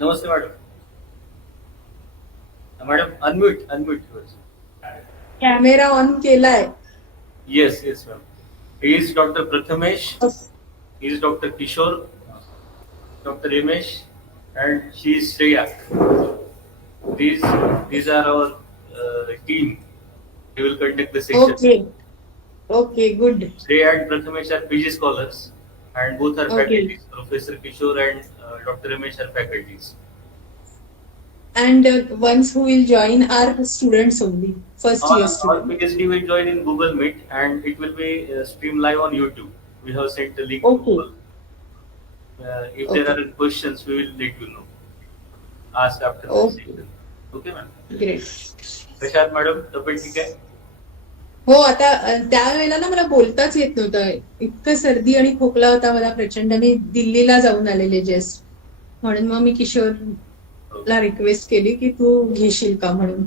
नमस्ते madam. Madam unmute first. Camera on केलाय. Yes, ma'am. He is Dr. Prathamesh. He is Dr. Kishore, Dr. Ramesh, and she is Shreya. These are our team. He will conduct the session. Okay, good. Shreya and Prathamesh are PG scholars, and both are Okay. faculties. Professor Kishore and Dr. Ramesh are faculties. And ones who will join are students only, first year All students. PhD will join in Google Meet, and it will be streamed live on YouTube. We have sent the link to Okay. all. If there are questions, we will let you know. Ask after the Okay. session. Okay, ma'am. Great. कशा आहात madam? तब्येत ठीक आहे? हो, आता त्यावेळेला ना मला बोलताच येत नव्हतं. इतकं सर्दी आणि खोकला होता मला प्रचंड. मी दिल्लीला जाऊन आलेले जस्ट, म्हणून मग मी किशोरला रिक्वेस्ट केली की तू घेशील का म्हणून.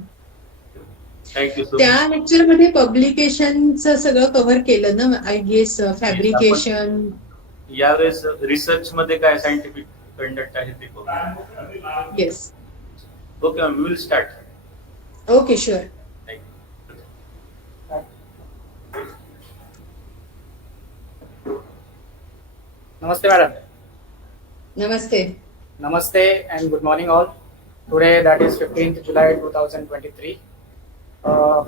थँक्यू सो त्या लेक्चर मध्ये पब्लिकेशनचं सगळं कव्हर केलं ना, आय गेस. फॅब्रिकेशन. यावेळेस रिसर्च मध्ये काय सायंटिफिक कंडक्ट आहे ते बघू. Yes. Okay ma'am, we will start. Okay, sure. Namaste, madam. नमस्ते. Namaste and good morning, all. Today, that is 15th July 2023.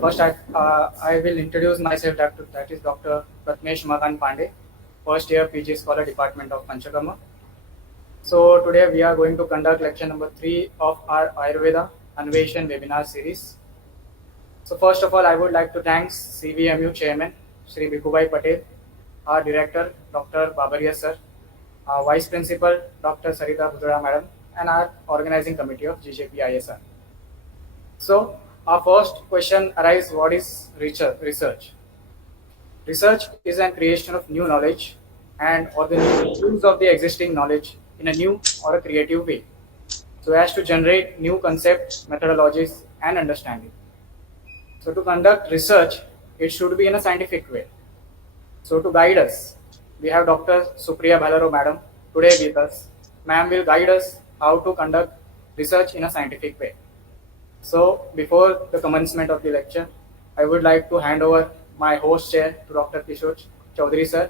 First, I will introduce myself. That is Dr. Prathamesh Pandey, first year PG Scholar, Department of Panchakarma. So today we are going to conduct lecture number 3 of our Ayurveda-Anweshana webinar series. So first of all, I would like to thank CVMU Chairman Shri Bikubai Patel, our Director Dr. Babaria Sir, our Vice Principal Dr. Sarita Budura Madam, and our Organizing Committee of GJP-ISR. So our first question arises: what is research? Research is a creation of new knowledge and or the use of the existing knowledge in a new or a creative way, so as to generate new concepts, methodologies, and understanding. So to conduct research, it should be in a scientific way. So to guide us, we have Dr. Supriya Bhalerao Madam today with us. Ma'am will guide us how to conduct research in a scientific way. So before the commencement of the lecture, I would like to hand over my host chair to Dr. Kishore Chaudhary Sir,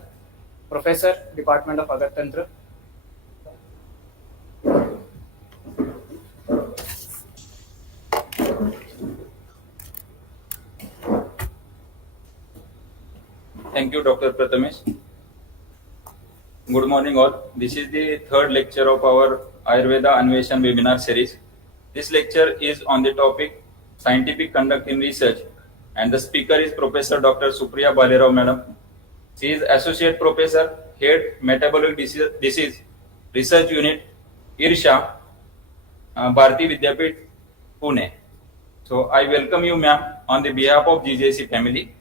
Professor, Department of Agartantra. Thank you, Dr. Prathamesh. Good morning, all. This is the third lecture of our Ayurveda-Anweshana webinar series. This lecture is on the topic Scientific Conduct in Research, and the speaker is Professor Dr. Supriya Bhalerao Madam. She is Associate Professor, Head Metabolic Disease Research Unit, IRSHA, Bharati Vidyapeeth, Pune. So I welcome you, ma'am, on the behalf of GJC family.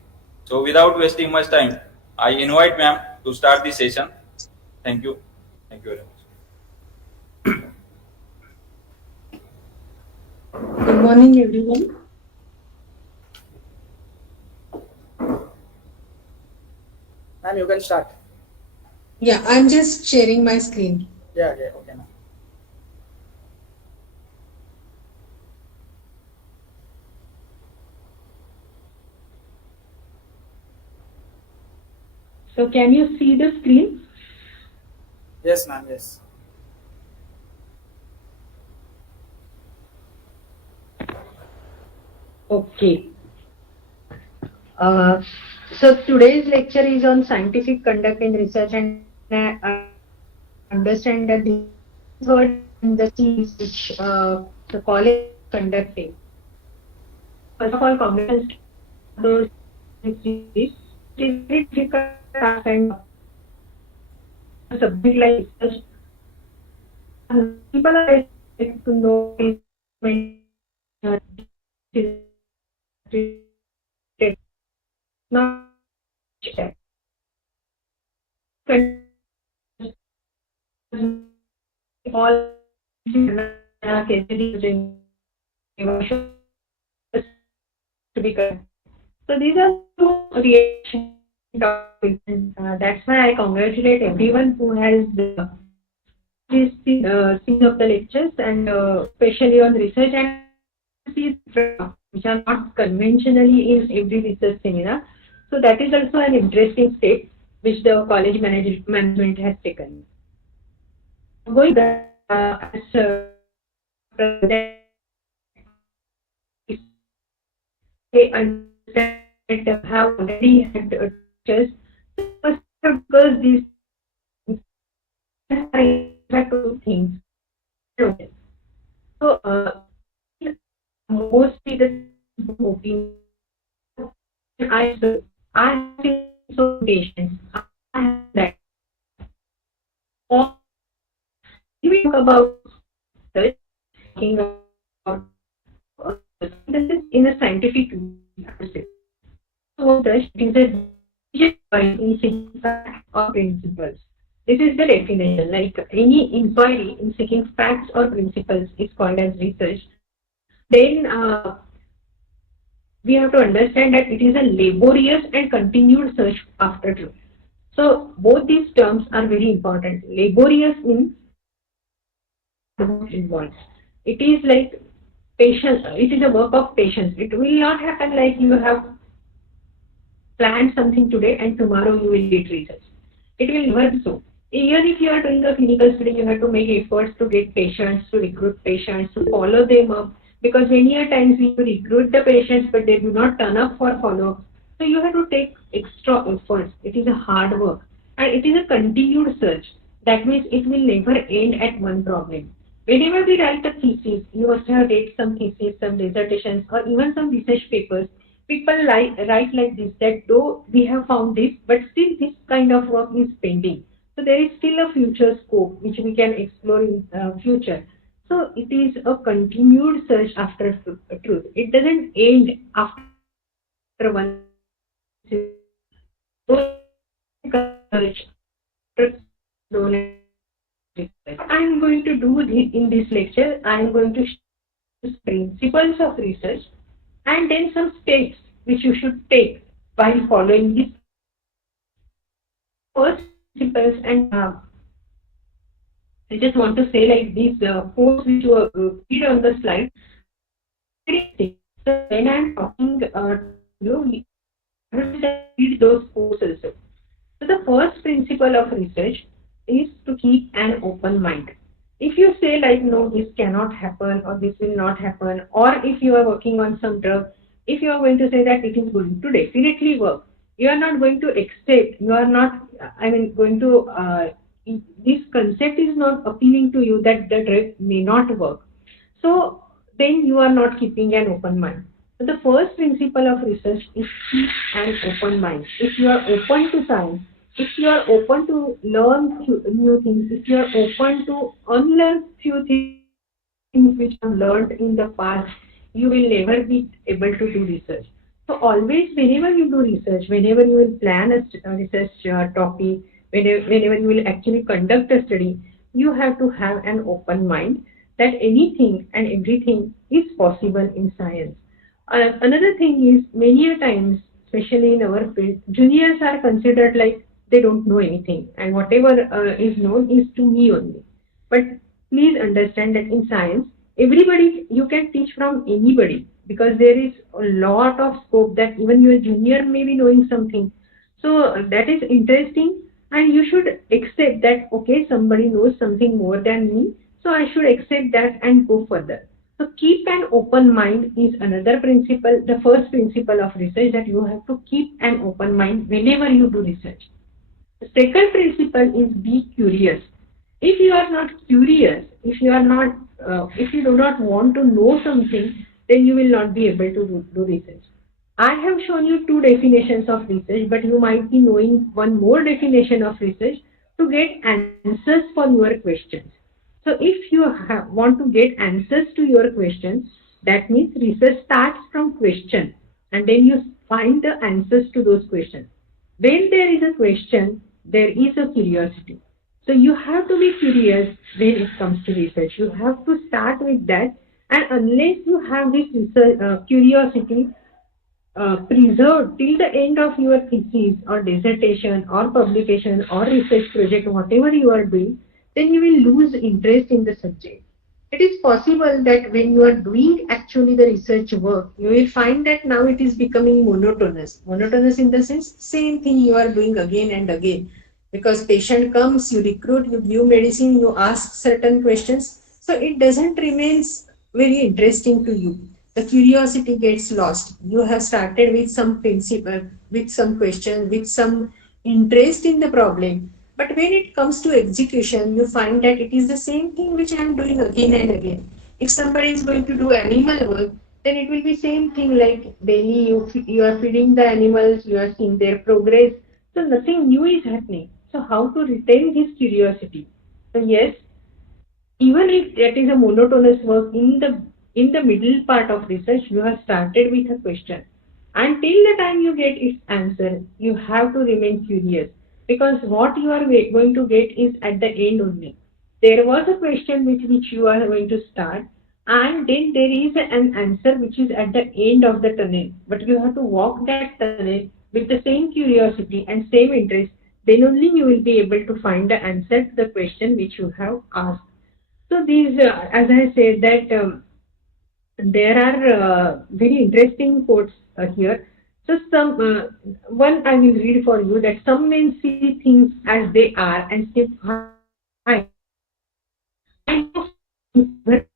So without wasting much time, I invite ma'am to start the session. Thank you. Thank you very much. Good morning, everyone. Ma'am, you can start. Yeah, I'm just sharing my screen. Yeah, okay, ma'am. So can you see the screen? Yes, ma'am, yes. Okay. So today's lecture is on scientific conduct in research, and I understand that these were the things which the college is conducting. First of all, congratulations to those it is very difficult and subject like research. People are expected to know not all to be correct. So these are two reaction topics. That's why I congratulate everyone who has this series of the lectures and especially on research and which are not conventionally in every research seminar. So that is also an interesting step which the college management has taken. Going that as they understand have already had teachers first because these are impact of things. So mostly the opinion I have seen so patients. I have that. Or we talk about research, talking about this is in a scientific way. So the is a in facts or principles. This is the definition. Like any inquiry in seeking facts or principles is called as research. Then we have to understand that it is a laborious and continued search after truth. So both these terms are very important. Laborious means involved. It is like patience. It is a work of patience. It will not happen like you have planned something today and tomorrow you will get results. It will never be so. Even if you are doing a clinical study, you have to make efforts to get patients, to recruit patients, to follow them up. Because many a times you recruit the patients, but they do not turn up for follow-up. So you have to take extra efforts. It is a hard work. And it is a continued search. That means it will never end at one problem. Whenever we write a thesis, you must have read some thesis, some dissertations, or even some research papers. People write like this that though we have found this, but still this kind of work is pending. So there is still a future scope which we can explore in future. So it is a continued search after truth. It doesn't end after one search. I am going to do in this lecture. I am going to show principles of research and then some steps which you should take while following this. First principles and I just want to say like these quotes which were read on the slide. So when I am talking you read those quotes also. So the first principle of research is to keep an open mind. If you say like no, this cannot happen or this will not happen, or if you are working on some drug, if you are going to say that it is going to definitely work, you are not going to accept, you are not, I mean, going to, this concept is not appealing to you that the drug may not work. So then you are not keeping an open mind. So the first principle of research is keep an open mind. If you are open to science, if you are open to learn new things, if you are open to unlearn few things which you have learned in the past, you will never be able to do research. So always, whenever you do research, whenever you will plan a research topic, whenever you will actually conduct a study, you have to have an open mind that anything and everything is possible in science. Another thing is many a times, especially in our field, juniors are considered like they don't know anything, and whatever is known is to me only. But please understand that in science, everybody you can teach from anybody because there is a lot of scope that even your junior may be knowing something. So that is interesting, and you should accept that okay, somebody knows something more than me, so I should accept that and go further. So keep an open mind is another principle, the first principle of research, that you have to keep an open mind whenever you do research. The second principle is be curious. If you are not curious, if you are not, if you do not want to know something, then you will not be able to do research. I have shown you two definitions of research, but you might be knowing one more definition of research to get answers for your questions. So if you want to get answers to your questions, that means research starts from question and then you find the answers to those questions. When there is a question, there is a curiosity. So you have to be curious when it comes to research. You have to start with that, and unless you have this research, curiosity preserved till the end of your thesis or dissertation or publication or research project, whatever you are doing, then you will lose interest in the subject. It is possible that when you are doing actually the research work, you will find that now it is becoming monotonous. Monotonous in the sense, same thing you are doing again and again. Because patient comes, you recruit, you give medicine, you ask certain questions. So it doesn't remain very interesting to you. The curiosity gets lost. You have started with some principle, with some question, with some interest in the problem. But when it comes to execution, you find that it is the same thing which I am doing again and again. If somebody is going to do animal work, then it will be same thing like daily you are feeding the animals, you are seeing their progress. So nothing new is happening. So how to retain this curiosity? So yes, even if that is a monotonous work in the middle part of research, you have started with a question. Until the time you get its answer, you have to remain curious because what you are going to get is at the end only. There was a question with which you are going to start, and then there is an answer which is at the end of the tunnel. But you have to walk that tunnel with the same curiosity and same interest. Then only you will be able to find the answer to the question which you have asked. So these, as I said, that there are very interesting quotes here. So some one I will read for you that some men see things as they are and say why. I know where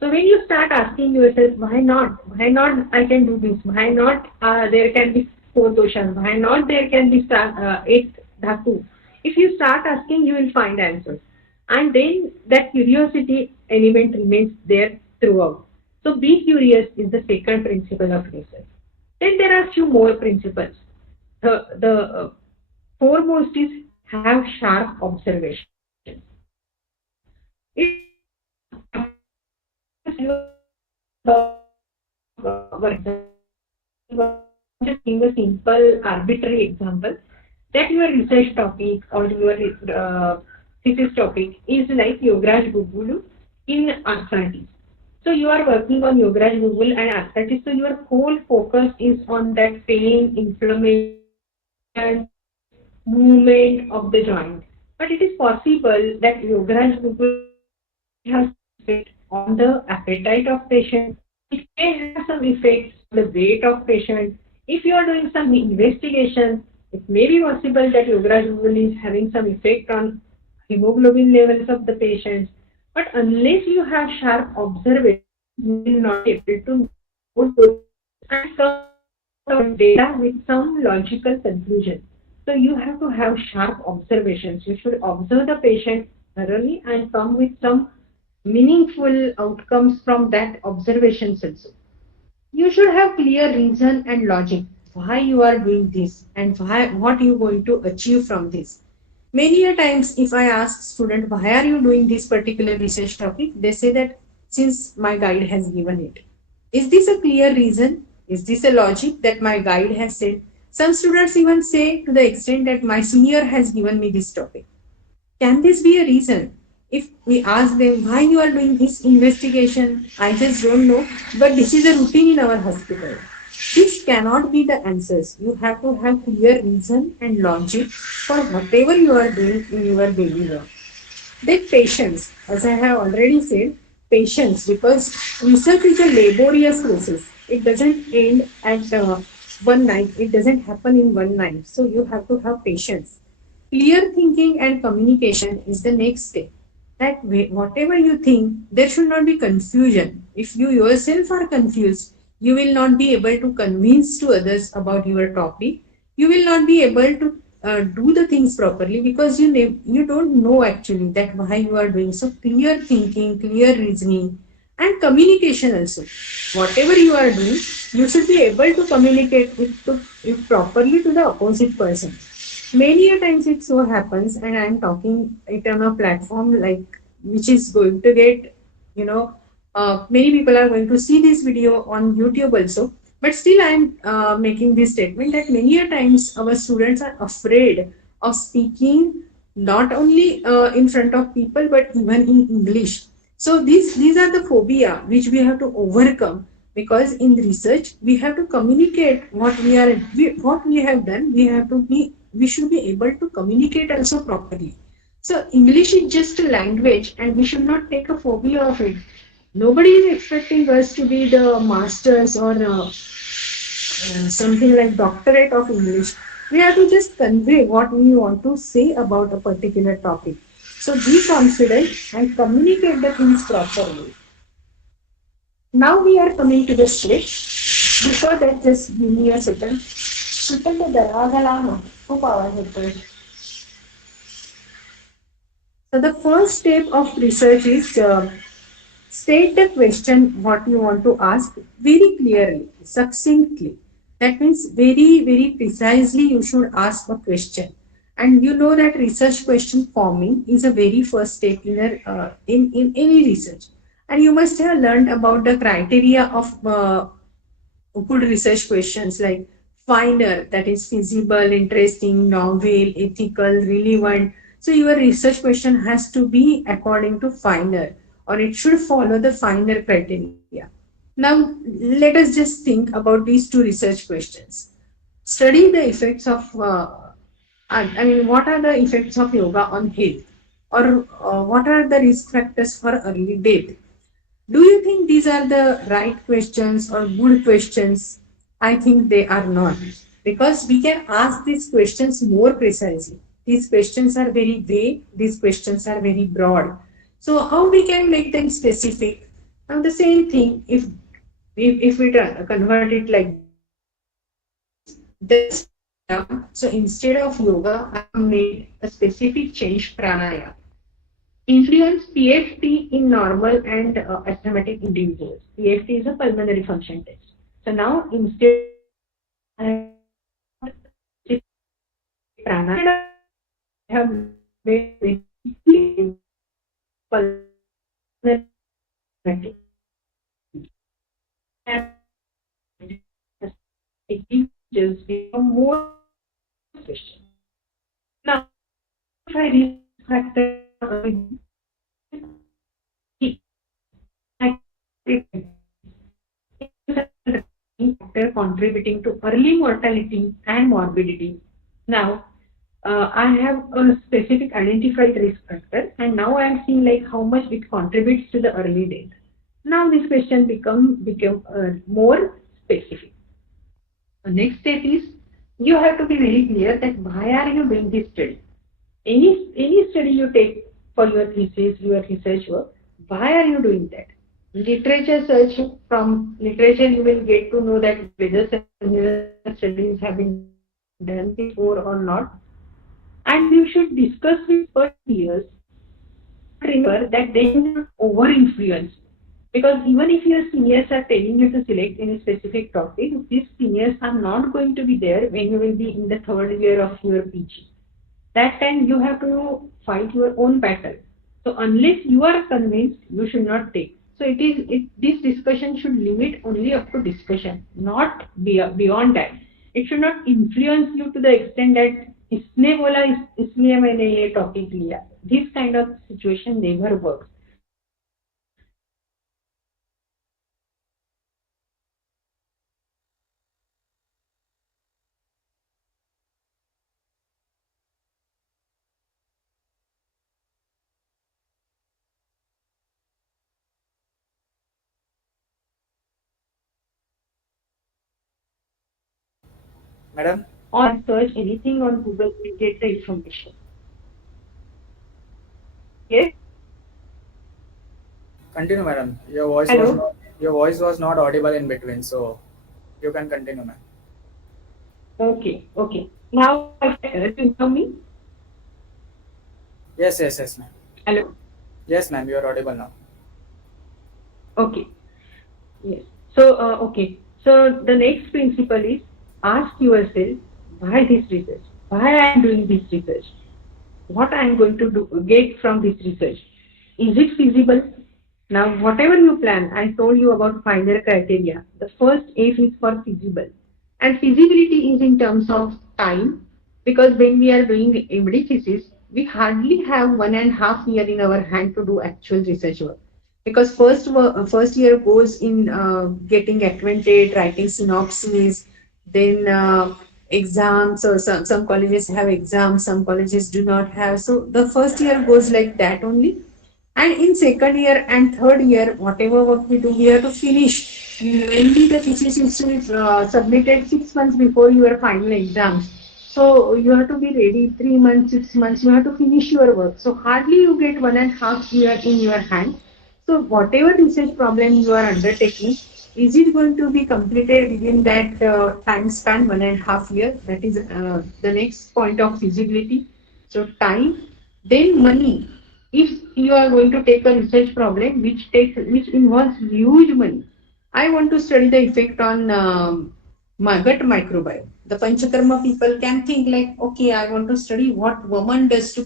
so when you start asking yourself why not? Why not I can do this? Why not there can be four doshas? Why not there can be eight dhatu? If you start asking, you will find answers. And then that curiosity element remains there throughout. So be curious is the second principle of research. Then there are few more principles. The foremost is have sharp observation. It just give a simple arbitrary example that your research topic or your thesis topic is like Yogaraj Gugulu in arthritis. So you are working on Yogaraj Gugul and arthritis. So your whole focus is on that pain, inflammation, movement of the joint. But it is possible that Yogaraj Gugul has effect on the appetite of patient. It may have some effects on the weight of patient. If you are doing some investigation, it may be possible that Yogaraj Gugul is having some effect on hemoglobin levels of the patients. But unless you have sharp observation, you will not be able to know and come out data with some logical conclusion. So you have to have sharp observations. You should observe the patient thoroughly and come with some meaningful outcomes from that observations also. You should have clear reason and logic why you are doing this and why what you are going to achieve from this. Many a times, if I ask student why are you doing this particular research topic, they say that since my guide has given it. Is this a clear reason? Is this a logic that my guide has said? Some students even say to the extent that my senior has given me this topic. Can this be a reason? If we ask them why you are doing this investigation, I just don't know, but this is a routine in our hospital. This cannot be the answers. You have to have clear reason and logic for whatever you are doing in your daily work. Then patience, as I have already said, patience because research is a laborious process. It doesn't end at one night. It doesn't happen in one night. So you have to have patience. Clear thinking and communication is the next step. That way, whatever you think, there should not be confusion. If you yourself are confused, you will not be able to convince to others about your topic. You will not be able to do the things properly because you don't know actually that why you are doing. So clear thinking, clear reasoning, and communication also. Whatever you are doing, you should be able to communicate it properly to the opposite person. Many a times it so happens, and I am talking it on a platform like which is going to get, many people are going to see this video on YouTube also. But still, I am making this statement that many a times our students are afraid of speaking not only in front of people but even in English. So these are the phobia which we have to overcome because in research we have to communicate what we have done. We should be able to communicate also properly. So English is just a language and we should not take a phobia of it. Nobody is expecting us to be the masters or something like doctorate of English. We have to just convey what we want to say about a particular topic. So be confident and communicate the things properly. Now we are coming to the script. Before that, just give me a second. Second, the Daragala, खूप आवाज येतोय. So the first step of research is state the question what you want to ask very clearly, succinctly. That means very precisely you should ask a question. And you know that research question forming is a very first step in any research. And you must have learned about the criteria of good research questions like finer, that is feasible, interesting, novel, ethical, relevant. So your research question has to be according to finer, or it should follow the finer criteria. Now let us just think about these two research questions. Study the effects of what are the effects of yoga on health, or what are the risk factors for early death? Do you think these are the right questions or good questions? I think they are not, because we can ask these questions more precisely. These questions are very vague, these questions are very broad. So, how we can make them specific? Now, the same thing, if we convert it like this, so instead of yoga, I have made a specific change pranayama. Influence Ph.D in normal and asthmatic individuals. Ph.D is a pulmonary function test. So now instead I have made pulmonary it gives become more question. Now if I reflect contributing to early mortality and morbidity. Now, I have a specific identified risk factor, and now I am seeing like how much it contributes to the early death. Now this question become more specific. The next step is you have to be very clear that why are you doing this study? Any study you take for your thesis, your research work, why are you doing that? Literature search, from literature you will get to know that whether studies have been done before or not. And you should discuss with peers, remember that they should not over influence. Because even if your seniors are telling you to select any specific topic, these seniors are not going to be there when you will be in the third year of your PG. That time you have to fight your own battle. So unless you are convinced, you should not take. So this discussion should limit only up to discussion, not beyond that. It should not influence you to the extent that इसने बोला इसलिए मैंने ये topic लिया. This kind of situation never works. Madam, Or search anything on Google to get the information. Yes. continue, madam. Hello? Your voice was not audible in between, so you can continue, ma'am. Okay. Now, do you know me? Yes, ma'am. Hello? Yes, ma'am, you are audible now. Okay. Yes. So, okay. So, the next principle is ask yourself, why this research? Why I am doing this research? What I am going to get from this research? Is it feasible? Now, whatever you plan, I told you about finer criteria. The first F is for feasible. And feasibility is in terms of time, because when we are doing MD thesis, we hardly have 1.5 years in our hand to do actual research work. Because first year goes in getting acquainted, writing synopses, then exams, or some colleges have exams, some colleges do not have. So the first year goes like that only. And in second year and third year, whatever work we do, we have to finish. Mainly the thesis is to be submitted 6 months before your final exams. So you have to be ready 3 months, 6 months. You have to finish your work. So hardly you get 1.5 year in your hand. So whatever research problem you are undertaking, is it going to be completed within that time span, 1.5 year? That is the next point of feasibility. So time, then money. If you are going to take a research problem which involves huge money, I want to study the effect on my gut microbiome. The Panchakarma people can think like, okay, I want to study what woman does to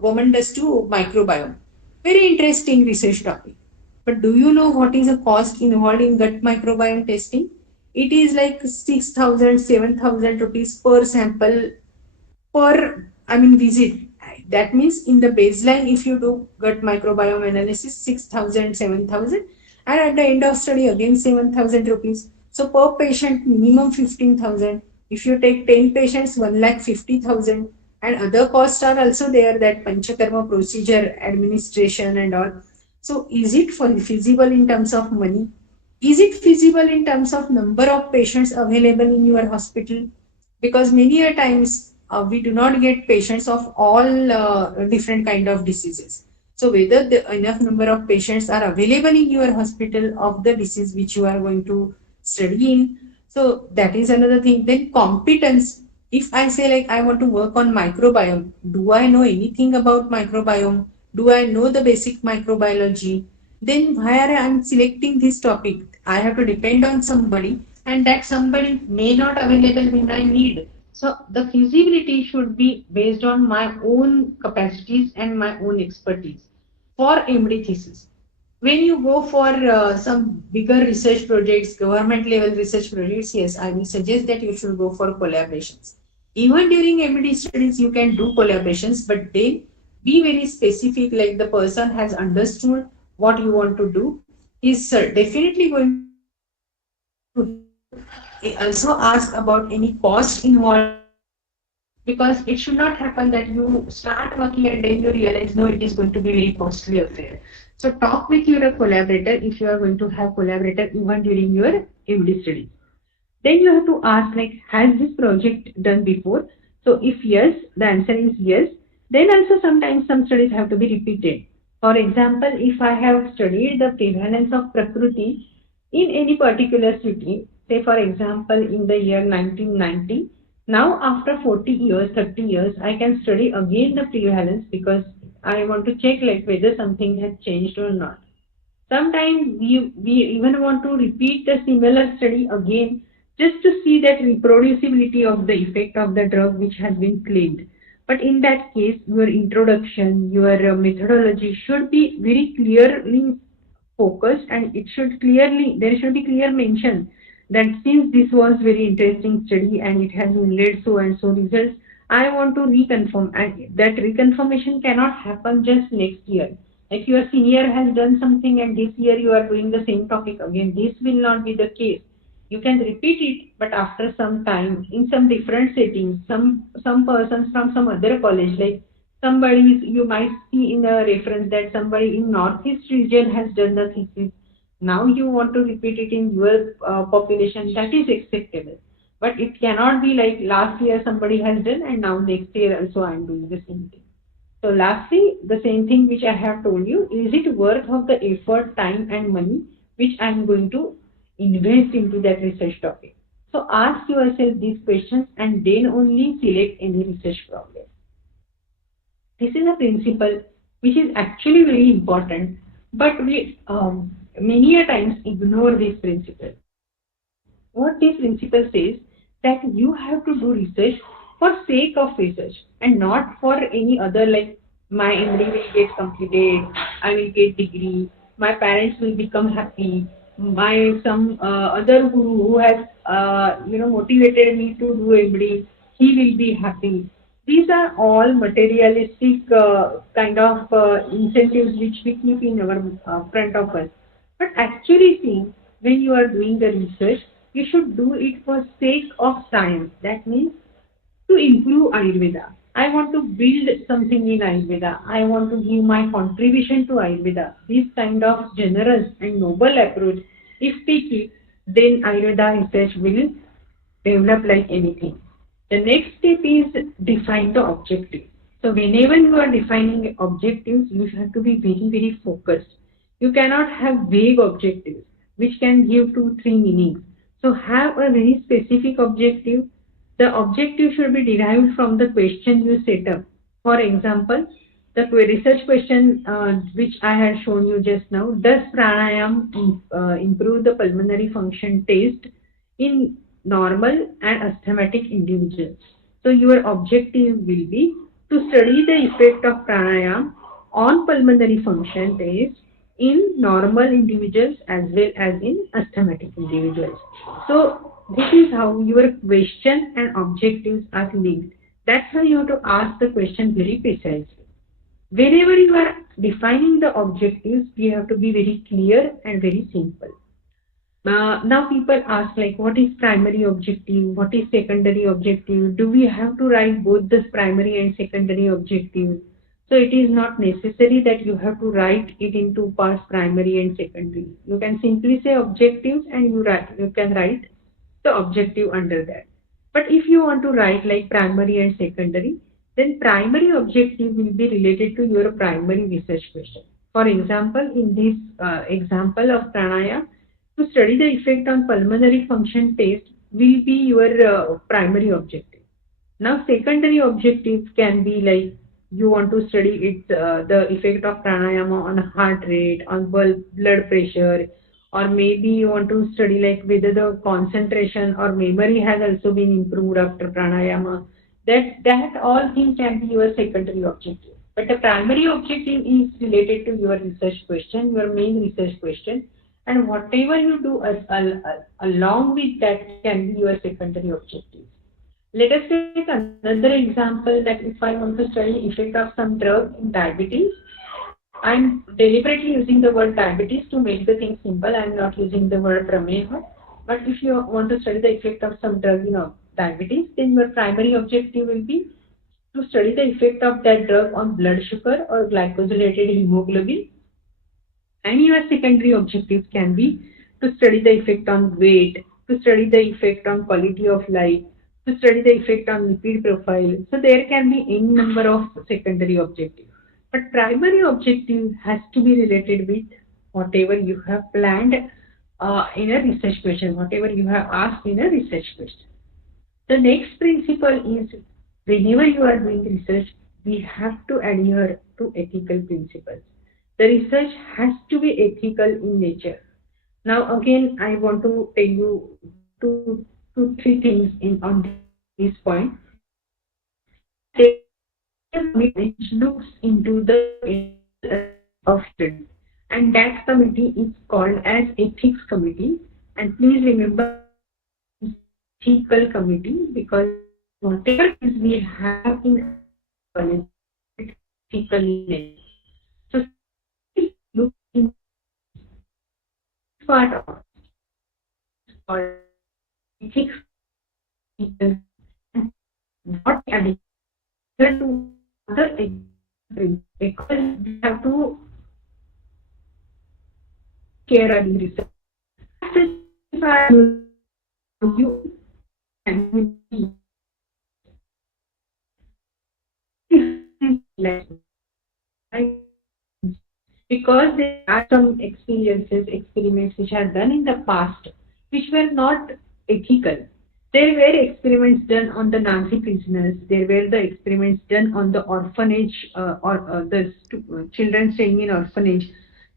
woman does to microbiome. Very interesting research topic. But do you know what is the cost involved in gut microbiome testing? It is like 6,000, 7,000 rupees per sample per, visit. That means in the baseline, if you do gut microbiome analysis, 6,000, 7,000, and at the end of study again 7,000 rupees. So per patient minimum 15,000. If you take 10 patients, 1,50,000, and other costs are also there, that panchakarma procedure, administration and all. So is it feasible in terms of money? Is it feasible in terms of number of patients available in your hospital? Because many a times we do not get patients of all different kind of diseases. So whether the enough number of patients are available in your hospital of the disease which you are going to study in, so that is another thing. Then competence. If I say like I want to work on microbiome, do I know anything about microbiome? Do I know the basic microbiology? Then why are I selecting this topic? I have to depend on somebody, and that somebody may not available when I need. So the feasibility should be based on my own capacities and my own expertise for MD thesis. When you go for some bigger research projects, government level research projects, yes, I will suggest that you should go for collaborations. Even during MD studies, you can do collaborations, but then be very specific, like the person has understood what you want to do, is definitely going to help you. Also ask about any cost involved in this project, because it should not happen that you start working and then you realize no, it is going to be very costly affair. So talk with your collaborator if you are going to have collaborator even during your MD studies. Then you have to ask like, has this project done before? So if yes, the answer is yes. Then also sometimes some studies have to be repeated. For example, if I have studied the prevalence of Prakriti in any particular city, say for example in the year 1990, now after 40 years, 30 years, I can study again the prevalence, because I want to check like whether something has changed or not. Sometimes we even want to repeat the similar study again just to see that reproducibility of the effect of the drug which has been claimed. But in that case, your introduction, your methodology should be very clearly focused, and there should be clear mention that since this was very interesting study and it has led so and so results, I want to reconfirm, and that reconfirmation cannot happen just next year. If your senior has done something and this year you are doing the same topic again, this will not be the case. You can repeat it, but after some time in some different settings. Some persons from some other college, like somebody you might see in a reference that somebody in Northeast region has done the thesis. Now you want to repeat it in your population, that is acceptable. But it cannot be like last year somebody has done and now next year also I am doing the same thing. So lastly, the same thing which I have told you, is it worth of the effort, time and money which I am going to invest into that research topic? So ask yourself these questions and then only select any research problem. This is a principle which is actually very important, but we many a times ignore this principle. What this principle says, that you have to do research for sake of research and not for any other, like my MD will get completed, I will get degree, my parents will become happy, my some other guru who has motivated me to do MD, he will be happy. These are all materialistic kind of incentives which we keep in our front of us. But actually, see, when you are doing the research, You should do it for sake of science. That means to improve Ayurveda. I want to build something in Ayurveda. I want to give my contribution to Ayurveda. This kind of generous and noble approach, if take it, then Ayurveda research will develop like anything. The next step is define the objective. So whenever you are defining objectives, you have to be very, very focused. You cannot have vague objectives which can give two, three meanings. So have a very specific objective. The objective should be derived from the question you set up. For example, the research question which I had shown you just now, does pranayam improve the pulmonary function test in normal and asthmatic individuals? So your objective will be to study the effect of pranayam on pulmonary function test in normal individuals as well as in asthmatic individuals. So this is how your question and objectives are linked. That's how you have to ask the question very precisely. Whenever you are defining the objectives, you have to be very clear and very simple. Now people ask like, what is primary objective? What is secondary objective? Do we have to write both this primary and secondary objective? So it is not necessary that you have to write it in two parts, primary and secondary. You can simply say objectives and you can write the objective under that. But if you want to write like primary and secondary, then primary objective will be related to your primary research question. For example, in this example of pranaya, to study the effect on pulmonary function test will be your primary objective. Now, secondary objective can be like you want to study the effect of pranayama on heart rate, on blood pressure, or maybe you want to study like whether the concentration or memory has also been improved after pranayama. That all things can be your secondary objective. But the primary objective is related to your research question, your main research question, and whatever you do along with that can be your secondary objective. Let us take another example that if I want to study effect of some drug in diabetes, I'm deliberately using the word diabetes to make the thing simple. I'm not using the word prameha. But if you want to study the effect of some drug in diabetes, then your primary objective will be to study the effect of that drug on blood sugar or glycosylated hemoglobin. And your secondary objectives can be to study the effect on weight, to study the effect on quality of life, to study the effect on lipid profile. So there can be any number of secondary objectives. But primary objective has to be related with whatever you have planned in a research question, whatever you have asked in a research question. The next principle is whenever you are doing research, we have to adhere to ethical principles. The research has to be ethical in nature. Now again, I want to tell you two, three things on this point. There is a committee which looks into the of study, and that committee is called as ethics committee. And please remember ethical committee because whatever is we have in ethical nature. So look in part of ethics and not adhere to other because we have to care of the research. You and because there are some experiments which are done in the past which were not ethical. There were experiments done on the Nazi prisoners. There were the experiments done on the orphanage or the children staying in orphanage.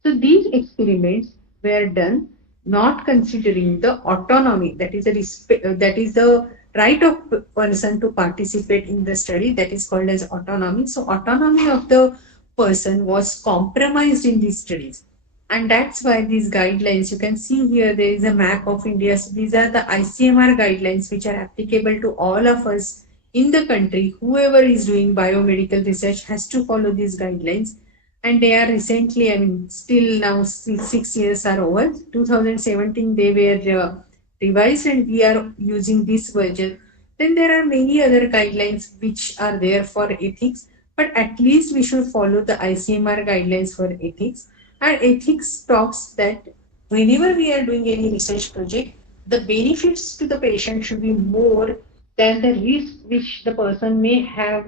So these experiments were done not considering the autonomy, that is the right of person to participate in the study, that is called as autonomy. So autonomy of the person was compromised in these studies. And that's why these guidelines, you can see here, there is a map of India. So these are the ICMR guidelines which are applicable to all of us in the country. Whoever is doing biomedical research has to follow these guidelines. And they are recently, still now 6 years are over. 2017, they were revised and we are using this version, then there are many other guidelines which are there for ethics. But at least we should follow the ICMR guidelines for ethics. And ethics talks that whenever we are doing any research project, the benefits to the patient should be more than the risk which the person may have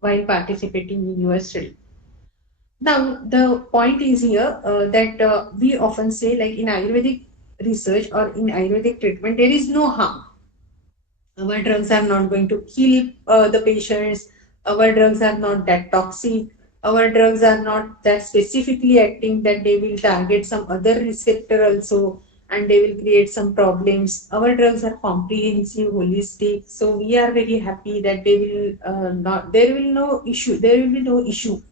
while participating in your study. Now, the point is here that we often say, like in Ayurvedic research or in Ayurvedic treatment, there is no harm. Our drugs are not going to kill the patients. Our drugs are not that toxic. Our drugs are not that specifically acting that they will target some other receptor also and they will create some problems. Our drugs are comprehensive, holistic. So we are very happy that they will not. There will no issue. There will be no issue,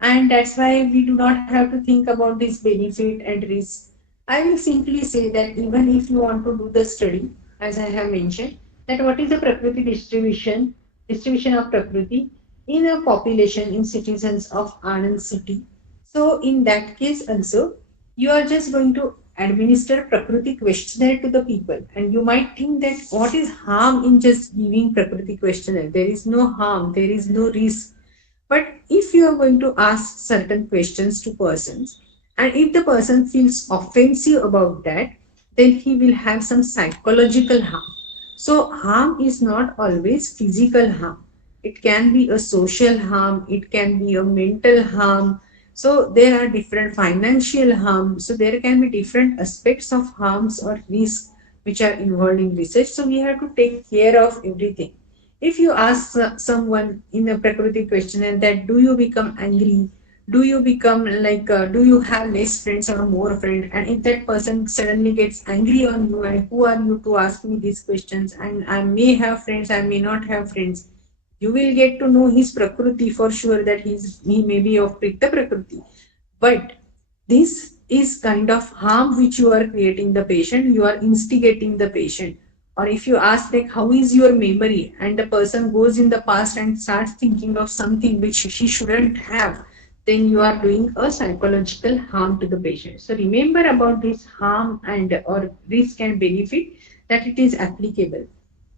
and that's why we do not have to think about this benefit and risk. I will simply say that even if you want to do the study, as I have mentioned, that what is the Prakriti distribution of Prakriti in a population in citizens of Anand city. So in that case also, you are just going to administer Prakriti questionnaire to the people, and you might think that what is harm in just giving Prakriti questionnaire? There is no harm, there is no risk. But if you are going to ask certain questions to persons, and if the person feels offensive about that, then he will have some psychological harm. So, harm is not always physical harm. It can be a social harm, it can be a mental harm. So, there are different financial harm. So, there can be different aspects of harms or risks which are involved in research. So, we have to take care of everything. If you ask someone in a Prakriti questionnaire that do you become angry, do you become like, do you have less friends or more friends? And if that person suddenly gets angry on you, and who are you to ask me these questions? And I may have friends, I may not have friends. You will get to know his Prakriti for sure that he may be of Pitta Prakriti. But this is kind of harm which you are creating the patient, you are instigating the patient. Or if you ask like how is your memory, and the person goes in the past and starts thinking of something which she shouldn't have, then you are doing a psychological harm to the patient. So remember about this harm and or risk and benefit, that it is applicable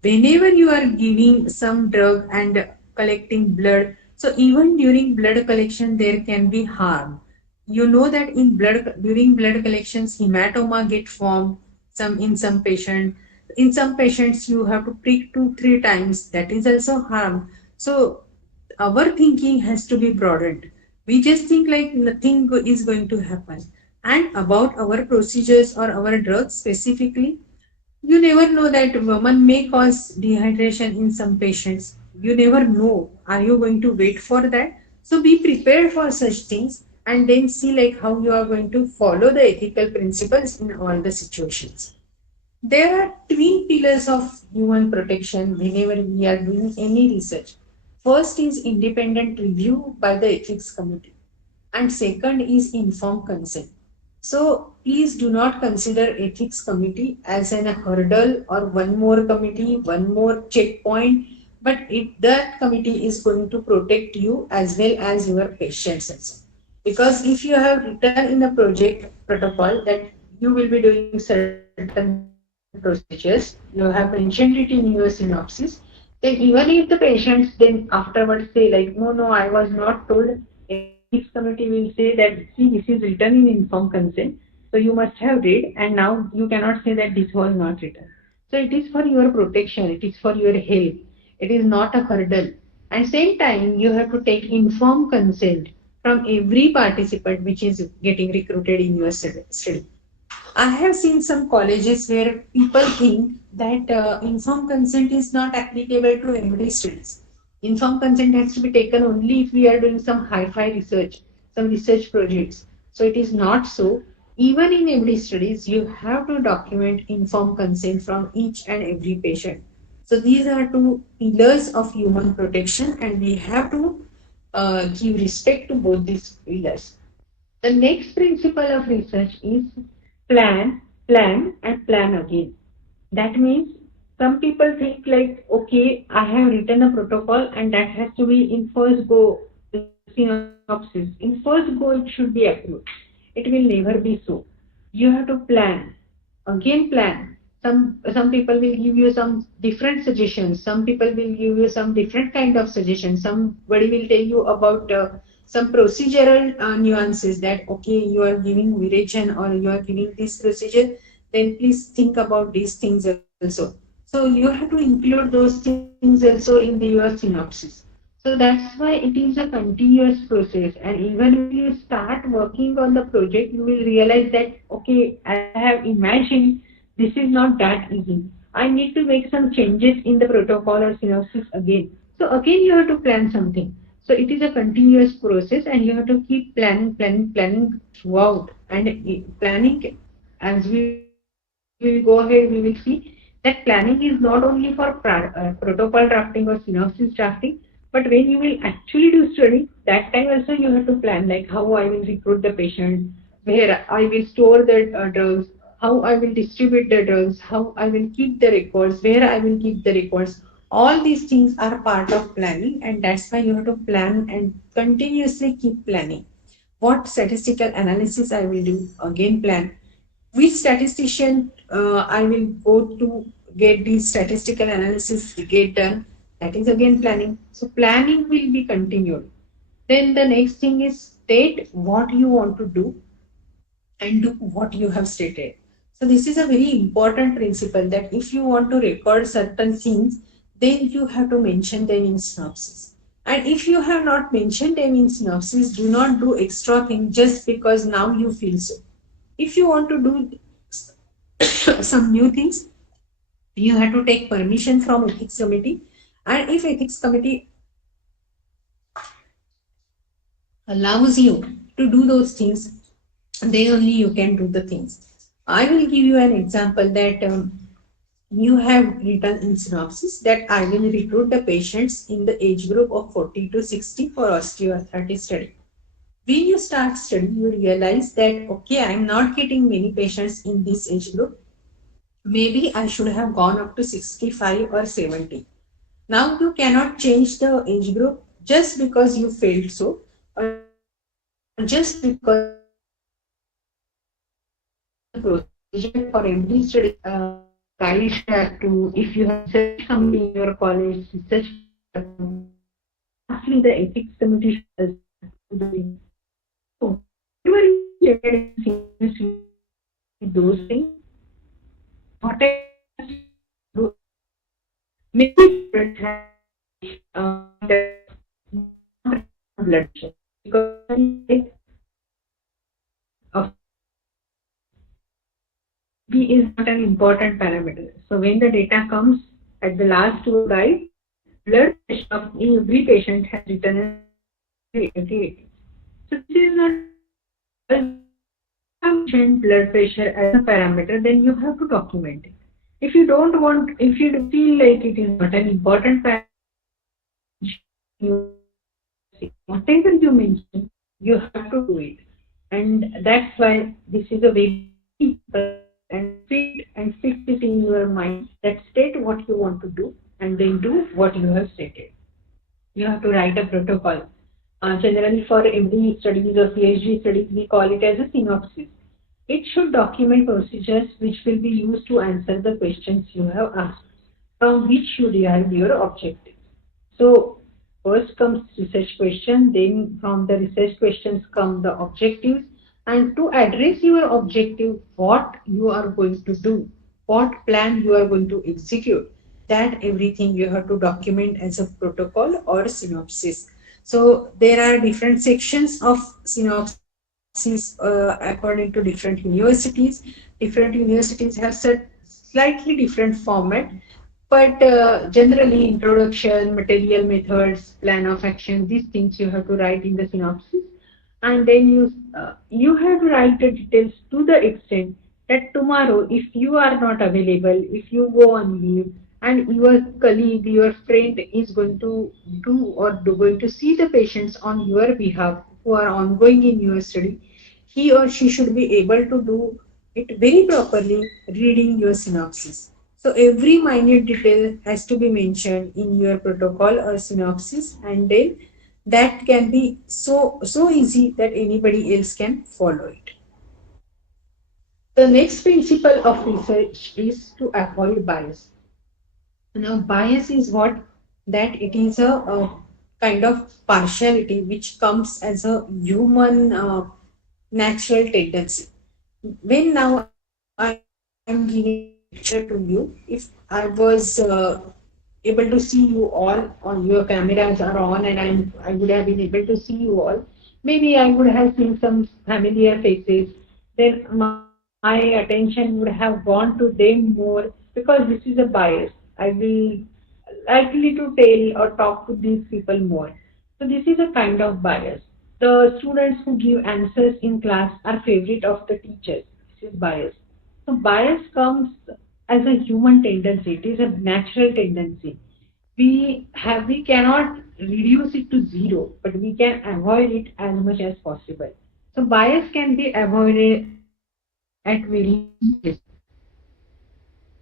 whenever you are giving some drug and collecting blood. So even during blood collection there can be harm. You know that in blood, during blood collections, hematoma get formed some in some patient. In some patients you have to prick 2-3 times, that is also harm. So our thinking has to be broadened. We just think like nothing is going to happen. And about our procedures or our drugs specifically, you never know that woman may cause dehydration in some patients. You never know. Are you going to wait for that? So be prepared for such things and then see like how you are going to follow the ethical principles in all the situations. There are twin pillars of human protection whenever we are doing any research. First is independent review by the ethics committee, and second is informed consent. So please do not consider ethics committee as a hurdle or one more committee, one more checkpoint, but that committee is going to protect you as well as your patients also. Because if you have written in a project protocol that you will be doing certain procedures, you have mentioned it in your synopsis, then even if the patients then afterwards say like, no, I was not told, ethics committee will say that, see, this is written in informed consent, so you must have read, and now you cannot say that this was not written. So it is for your protection, it is for your health, it is not a hurdle. And same time, you have to take informed consent from every participant which is getting recruited in your study. I have seen some colleges where people think that informed consent is not applicable to MD students. Informed consent has to be taken only if we are doing some hi-fi research, some research projects. So it is not so. Even in MD studies, you have to document informed consent from each and every patient. So these are two pillars of human protection, and we have to give respect to both these pillars. The next principle of research is plan, plan, and plan again. That means some people think like, okay, I have written a protocol and that has to be in first go, the synopsis. In first go, it should be approved. It will never be so. You have to plan, again plan. some people will give you some different suggestions, some people will give you some different kind of suggestions, somebody will tell you about some procedural nuances, that okay, you are giving viration or you are giving this procedure, then please think about these things also. So you have to include those things also in your synopsis. So that's why it is a continuous process, and even when you start working on the project, you will realize that okay, as I have imagined, this is not that easy. I need to make some changes in the protocol or synopsis again. So again, you have to plan something. So it is a continuous process, and you have to keep planning throughout. And planning, as we will go ahead, we will see that planning is not only for protocol drafting or synopsis drafting, but when you will actually do study, that time also you have to plan, like how I will recruit the patient, where I will store the drugs, how I will distribute the drugs, how I will keep the records, where I will keep the records. All these things are part of planning, and that's why you have to plan and continuously keep planning. What statistical analysis I will do, again plan. Which statistician I will go to get the statistical analysis get done, that is again planning. So planning will be continued. Then the next thing is state what you want to do and do what you have stated. So this is a very important principle, that if you want to record certain things, then you have to mention them in synopsis. And if you have not mentioned them in synopsis, do not do extra thing just because now you feel so. If you want to do some new things, you have to take permission from ethics committee. And if ethics committee allows you to do those things, then only you can do the things. I will give you an example that you have written in synopsis that I will recruit the patients in the age group of 40 to 60 for osteoarthritis study. When you start study, you realize that okay, I am not getting many patients in this age group. Maybe I should have gone up to 65 or 70. Now you cannot change the age group just because you failed so, or just because you have changed the procedure for every study. There is a guide to, if you have research committee in your college, research lastly the ethics committee should also do the thing. So whatever you stated in those things, whatever you maybe students have blood pressure, because of B is not an important parameter. So when the data comes at the last to a guide, blood pressure of every patient has written as 88. So this is not blood pressure as a parameter, then you have to document it. If you don't want, if you feel like it is not an important parameter, whatever you mention, you have to do it. And that's why this is a very and fix it in your mind, that state what you want to do and then do what you have stated. You have to write a protocol. Generally for MD studies or Ph.D. studies, we call it as a synopsis. It should document procedures which will be used to answer the questions you have asked, from which you derive your objectives. So first comes research question, then from the research questions come the objectives, and to address your objective, what you are going to do, what plan you are going to execute, that everything you have to document as a protocol or synopsis. So there are different sections of synopsis according to different universities. Different universities have set slightly different format, but generally introduction, material methods, plan of action, these things you have to write in the synopsis. And then you have to write the details to the extent that tomorrow, if you are not available, if you go on leave, and your colleague, your friend is going to going to see the patients on your behalf who are ongoing in your study, he or she should be able to do it very properly reading your synopsis. So every minute detail has to be mentioned in your protocol or synopsis, and then that can be so easy that anybody else can follow it. The next principle of research is to avoid bias. Now, bias is what? That it is a kind of partiality which comes as a human natural tendency. When now I am giving a lecture to you, if I was able to see you all on your cameras are on and I would have been able to see you all, maybe I would have seen some familiar faces, then my attention would have gone to them more because this is a bias. I will likely to tell or talk to these people more. So this is a kind of bias. The students who give answers in class are favorite of the teachers. This is bias. So bias comes as a human tendency. It is a natural tendency. We cannot reduce it to zero, but we can avoid it as much as possible. So bias can be avoided at various stages.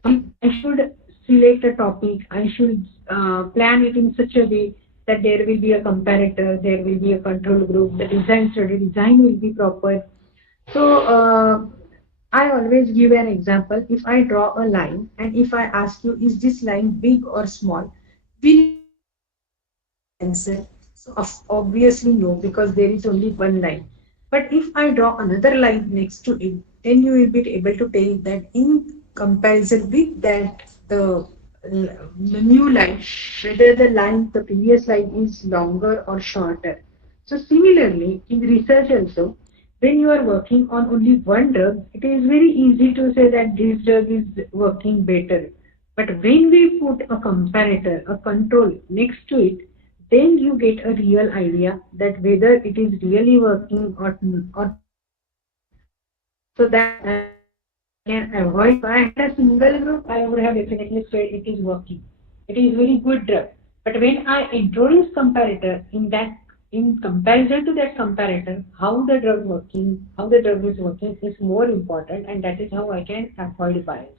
I should select a topic. I should plan it in such a way that there will be a comparator, there will be a control group, the study design will be proper. So I always give an example. If I draw a line and if I ask you, is this line big or small? Will you be able to give me the right answer? So obviously no, because there is only one line. But if I draw another line next to it, then you will be able to tell that in comparison with that the new line, whether the previous line is longer or shorter. So similarly, in research also, when you are working on only one drug, it is very easy to say that this drug is working better. But when we put a comparator, a control next to it, then you get a real idea that whether it is really working or not. So that is how I can avoid. If I had a single group, I would have definitely said it is working. It is very good drug. But when I introduce comparator in comparison to that comparator, how the drug working, how the drug is working is more important, and that is how I can avoid bias.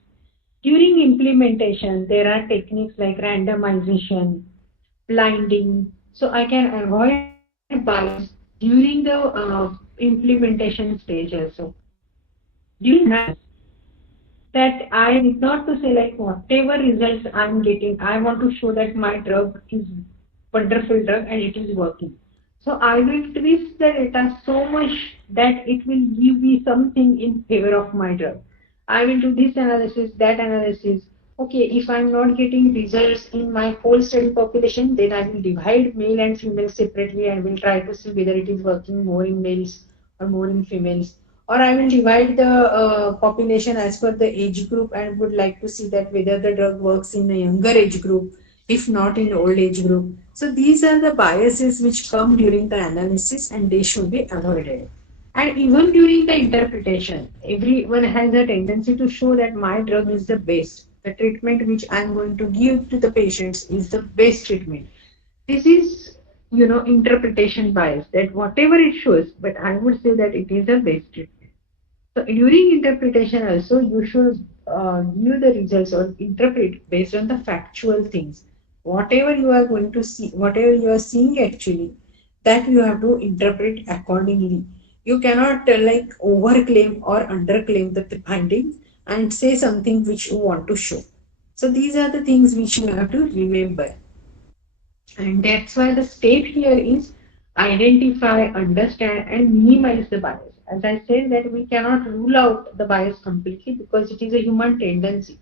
During implementation, there are techniques like randomization, blinding, so I can avoid bias during the implementation stage also. During that I need not to say like whatever results I'm getting, I want to show that my drug is wonderful drug and it is working. So I will twist the data so much that it will give me something in favor of my drug. I will do this analysis, that analysis. Okay, if I'm not getting results in my whole study population, then I will divide male and female separately and will try to see whether it is working more in males or more in females, or I will divide the population as per the age group and would like to see that whether the drug works in a younger age group, if not in old age group. So these are the biases which come during the analysis and they should be avoided. And even during the interpretation, everyone has a tendency to show that my drug is the best. The treatment which I am going to give to the patients is the best treatment. This is, interpretation bias that whatever it shows, but I would say that it is the best treatment. So during interpretation also, you should view the results or interpret based on the factual things. Whatever you are going to see, whatever you are seeing actually, that you have to interpret accordingly. You cannot like overclaim or underclaim the finding and say something which you want to show. So these are the things which you have to remember. And that's why the step here is identify, understand, and minimize the bias. As I said, that we cannot rule out the bias completely because it is a human tendency.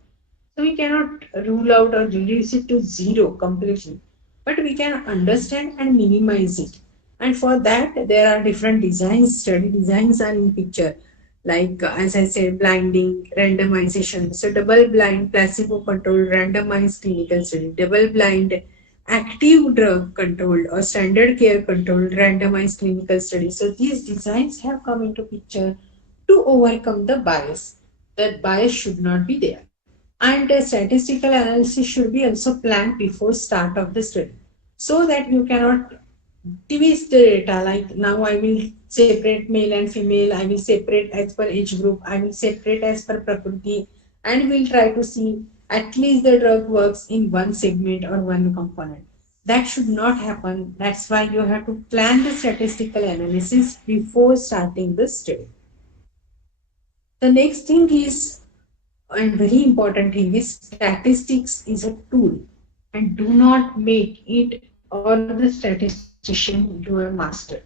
So we cannot rule out or reduce it to zero completely, but we can understand and minimize it. And for that, there are different designs. Study designs are in picture, like as I said, blinding, randomization. So double blind, placebo controlled, randomized clinical study, double blind, active drug controlled or standard care controlled, randomized clinical study. So these designs have come into picture to overcome the bias. That bias should not be there. And a statistical analysis should be also planned before start of the study so that you cannot twist the data like now I will separate male and female, I will separate as per age group, I will separate as per prakriti, and we'll try to see at least the drug works in one segment or one component. That should not happen. That's why you have to plan the statistical analysis before starting the study. The next thing is, and very important thing is, statistics is a tool, and do not make it or the statistician your master.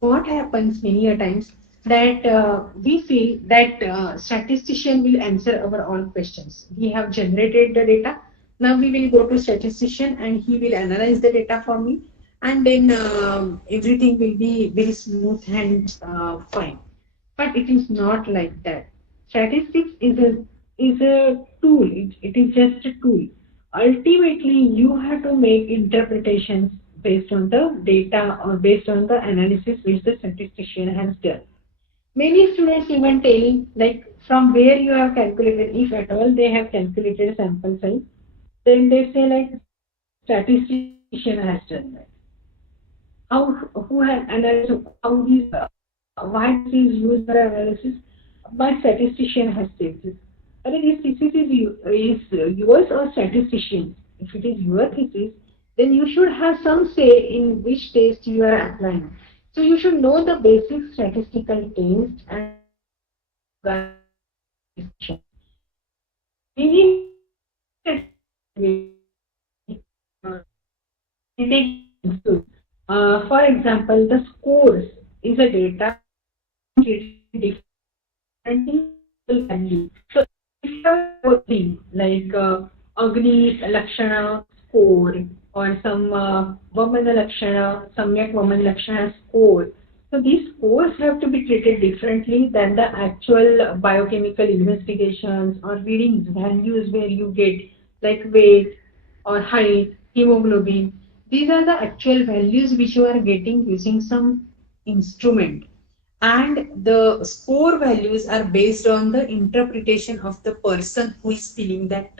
What happens many a times that we feel that statistician will answer our all questions. We have generated the data. Now we will go to statistician and he will analyze the data for me, and then everything will be very smooth and fine. But it is not like that. Statistics is a tool. It is just a tool. Ultimately, you have to make interpretations based on the data or based on the analysis which the statistician has done. Many students even tell like from where you have calculated, if at all they have calculated sample size, then they say like statistician has done that. How who has analyzed how these why this is used for analysis? My statistician has said this. This thesis is yours or statistician. If it is your thesis, then you should have some say in which test you are applying. So you should know the basic statistical test and many for example, the scores is a data different value. So if you have coding like Agni Lakshana score or some Vamana Lakshana, Samyak Vamana Lakshana score. So these scores have to be treated differently than the actual biochemical investigations or readings values where you get like weight or height, hemoglobin. These are the actual values which you are getting using some instrument, and the score values are based on the interpretation of the person who is filling that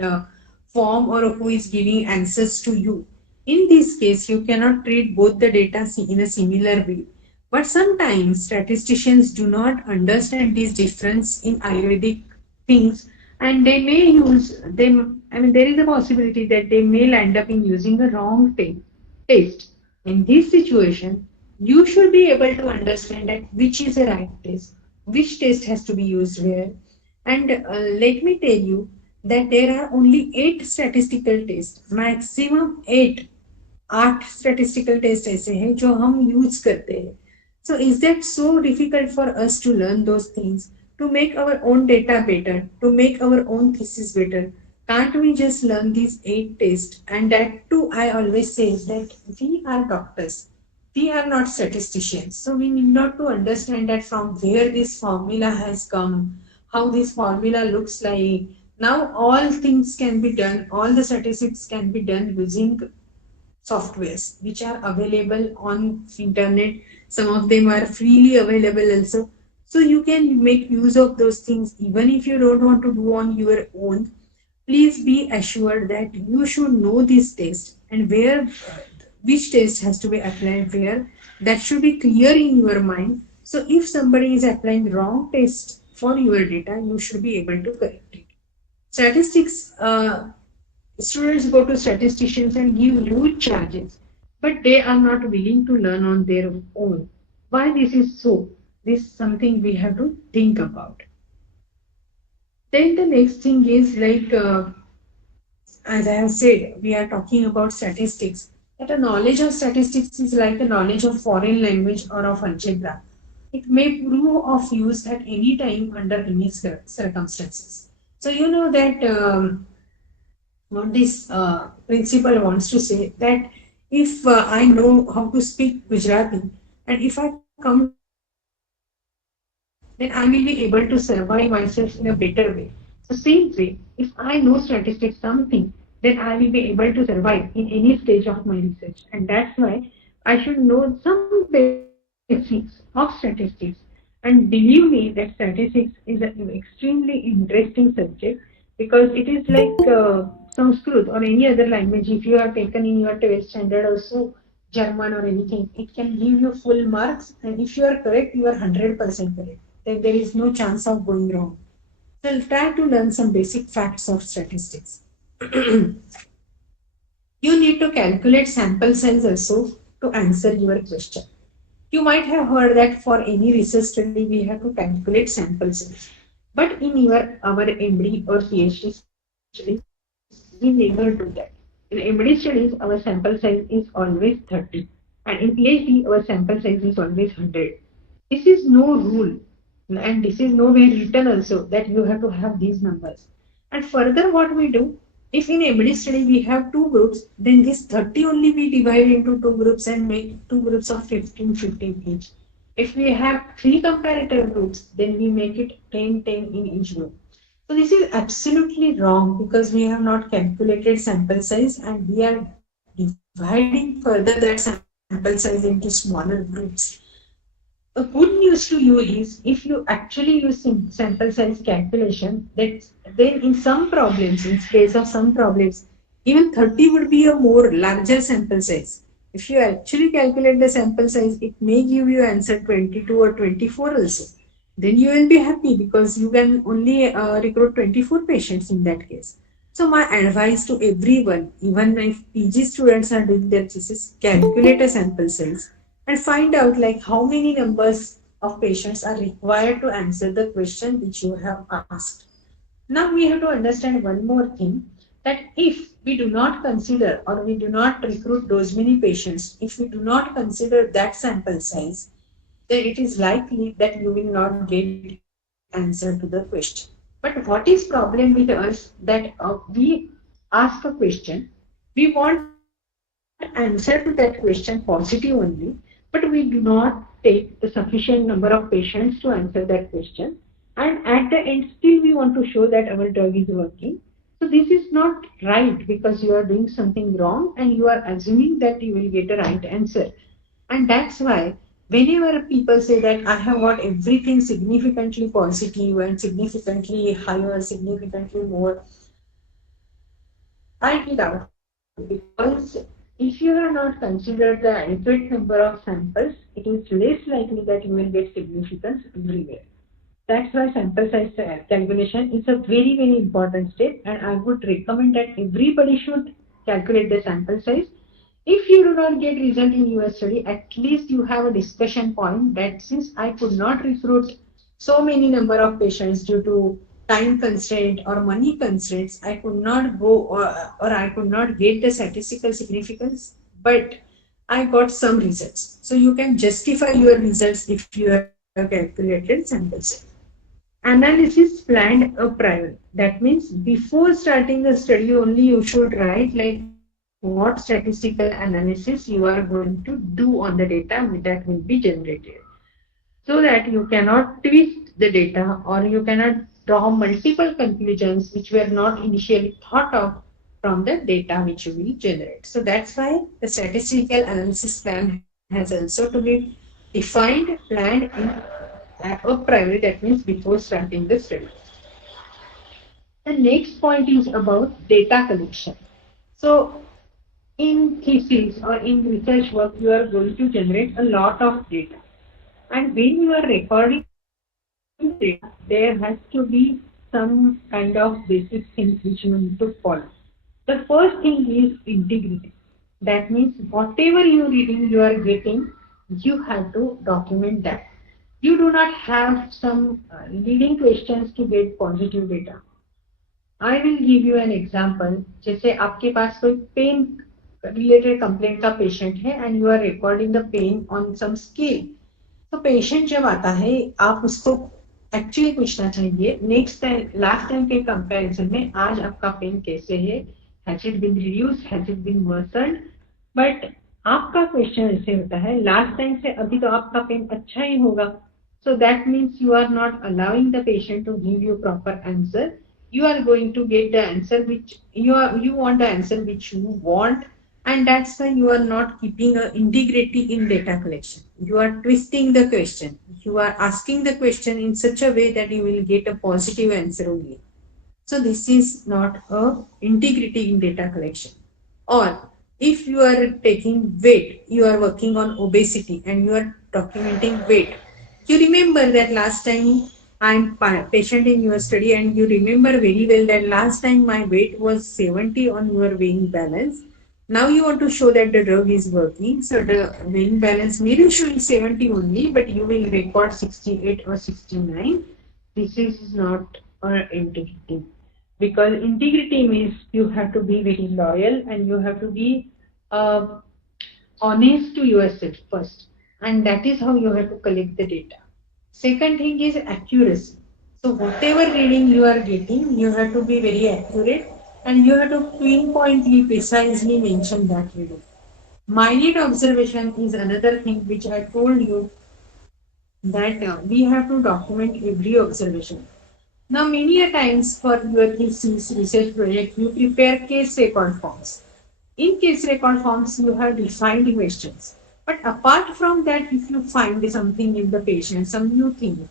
form or who is giving answers to you. In this case, you cannot treat both the data in a similar way. But sometimes statisticians do not understand this difference in Ayurvedic things, and they may use them. I mean, there is a possibility that they may land up in using the wrong taste. In this situation, you should be able to understand that which is the right test, which test has to be used where. And let me tell you that there are only 8 statistical tests, maximum 8. 8 statistical test ऐसे हैं जो हम use करते हैं. So is that so difficult for us to learn those things, to make our own data better, to make our own thesis better? Can't we just learn these 8 tests? And that too, I always say that we are doctors. We are not statisticians. So we need not to understand that from where this formula has come, how this formula looks like. Now all things can be done, all the statistics can be done using softwares which are available on internet. Some of them are freely available also. So you can make use of those things even if you don't want to do on your own. Please be assured that you should know this test and where which test has to be applied where. That should be clear in your mind. So if somebody is applying wrong test for your data, you should be able to correct it. Statistics, students go to statisticians and give huge charges, but they are not willing to learn on their own. Why this is so? This is something we have to think about. Then the next thing is like, as I have said, we are talking about statistics. That a knowledge of statistics is like a knowledge of foreign language or of algebra. It may prove of use at any time under any circumstances. So you know that what this principle wants to say, that if I know how to speak Gujarati and if I come to then I will be able to survive myself in a better way. So same way, if I know statistics something, then I will be able to survive in any stage of my research. And that's why I should know some basics of statistics. And believe me that statistics is an extremely interesting subject, because it is like Sanskrit or any other language. If you have taken in your 12th standard also German or anything, it can give you full marks, and if you are correct, you are 100% correct. Then there is no chance of going wrong. So try to learn some basic facts of statistics. You need to calculate sample size also to answer your question. You might have heard that for any research study we have to calculate sample size. But in our MD or PhD studies, we never do that. In MD studies, our sample size is always 30, and in PhD, our sample size is always 100. This is no rule, and this is nowhere written also that you have to have these numbers. And further, what we do, if in MD study we have two groups, then this 30 only we divide into two groups and make two groups of 15, 15 each. If we have three comparator groups, then we make it 10, 10 in each group. So this is absolutely wrong because we have not calculated sample size and we are dividing further that sample size into smaller groups. The good news to you is if you actually use sample size calculation, then in some problems, in case of some problems, even 30 would be a more larger sample size. If you actually calculate the sample size, it may give you answer 22 or 24 also. Then you will be happy because you can only recruit 24 patients in that case. So my advice to everyone, even if PG students are doing their thesis, calculate a sample size and find out like how many numbers of patients are required to answer the question which you have asked. Now we have to understand one more thing, that if we do not consider or we do not recruit those many patients, if we do not consider that sample size, then it is likely that you will not get answer to the question. But what is problem with us that we ask a question, we want answer to that question positive only, but we do not take the sufficient number of patients to answer that question. And at the end, still we want to show that our drug is working. So this is not right because you are doing something wrong and you are assuming that you will get a right answer. And that's why whenever people say that I have got everything significantly positive and significantly higher, significantly more, I feel doubtful because if you have not considered the adequate number of samples, it is less likely that you will get significance everywhere. That's why sample size calculation is a very, very important step, and I would recommend that everybody should calculate the sample size. If you do not get result in your study, at least you have a discussion point that since I could not recruit so many number of patients due to time constraint or money constraints, I could not go or I could not get the statistical significance, but I got some results. So you can justify your results if you have calculated sample size. Analysis planned a prior. That means before starting the study only you should write like what statistical analysis you are going to do on the data that will be generated, so that you cannot twist the data or you cannot draw multiple conclusions which were not initially thought of from the data which you will generate. So that's why the statistical analysis plan has also to be defined, planned in a priori, that means before starting the study. The next point is about data collection. So in thesis or in research work, you are going to generate a lot of data. And when you are recording data, there has to be some kind of basic things which you need to follow. The first thing is integrity. That means whatever you reading you are getting, you have to document that. You do not have some leading questions to get positive data. I will give you an example. जैसे आपके पास कोई pain related complaint का patient है and you are recording the pain on some scale, तो patient जब आता है आप उसको एक्चुअली पूछना चाहिए नेक्स्ट टाइम लास्ट टाइम के कंपैरिजन में आज आपका पेन कैसे है, has it been reduced, has it been worsened. But आपका क्वेश्चन ऐसे होता है लास्ट टाइम से अभी तो आपका पेन अच्छा ही होगा. So that means you are not allowing the patient to give you proper answer. You are going to get the answer which you want the answer which you want, and that's why you are not keeping a integrity in data collection. You are twisting the question. You are asking the question in such a way that you will get a positive answer only. So this is not a integrity in data collection. Or if you are taking weight, you are working on obesity and you are documenting weight. You remember that last time I'm patient in your study and you remember very well that last time my weight was 70 on your weighing balance. Now you want to show that the drug is working. So the weighing balance may be showing 70 only, but you will record 68 or 69. this is not integrity. Because integrity means you have to be very loyal and you have to be uh, honest to yourself first. And that is how you have to collect the data. Second thing is accuracy. So whatever reading you are getting, you have to be very accurate and you have to pinpointly, precisely mention that reading. Minute observation is another thing which I told you that we have to document every observation. Now, many a times for your thesis research project, you prepare case record forms. In case record forms, you have defined questions. But apart from that, if you find something in the patient, some new thing,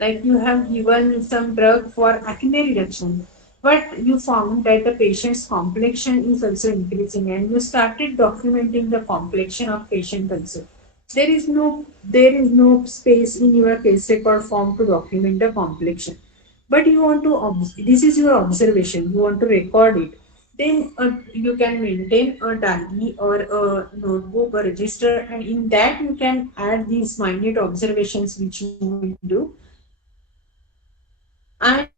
like you have given some drug for acne reduction, but you found that the patient's complexion is also increasing, and you started documenting the complexion of patient also. There is no space in your case record form to document the complexion, but you want to this is your observation, you want to record it, then you can maintain a diary or a notebook or register, and in that you can add these minute observations which you will do, and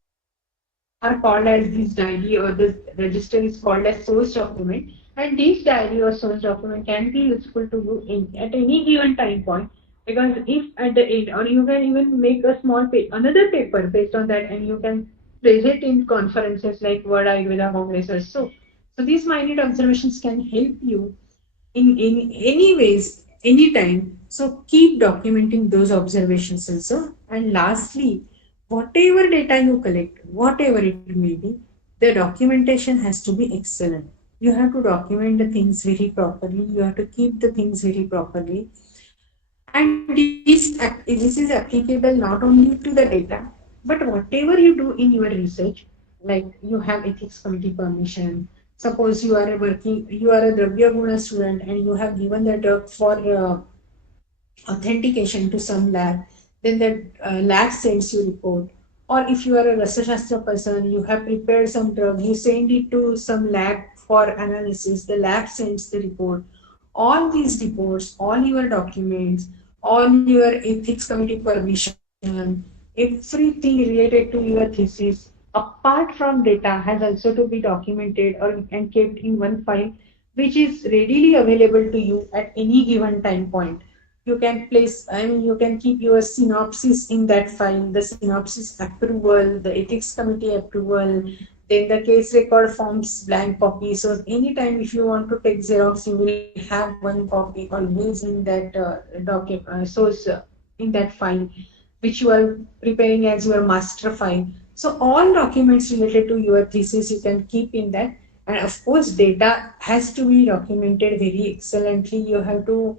are called as this diary, or this register is called as source document. And this diary or source document can be useful to you at any given time point, because if at the end, or you can even make a small another paper based on that, and you can place it in conferences like World Ayurveda Congress or so. So these minute observations can help you in any ways, anytime. So keep documenting those observations also. And lastly, whatever data you collect, whatever it may be, the documentation has to be excellent. You have to document the things very properly. You have to keep the things very properly. And this is applicable not only to the data, but whatever you do in your research, like you have ethics committee permission. Suppose you are a Dravya Guna student and you have given the drug for authentication to some lab, then the lab sends you report. Or if you are a Rasashastra person, you have prepared some drug, you send it to some lab for analysis, the lab sends the report. All these reports, all your documents, all your ethics committee permission, everything related to your thesis, apart from data, has also to be documented or and kept in one file, which is readily available to you at any given time point. You can place, I mean, you can keep your synopsis in that file, the synopsis approval, the ethics committee approval, then the case record forms blank copy. So anytime if you want to take Xerox, you will have one copy always in that source in that file, which you are preparing as your master file. So all documents related to your thesis you can keep in that. And of course, data has to be documented very excellently. You have to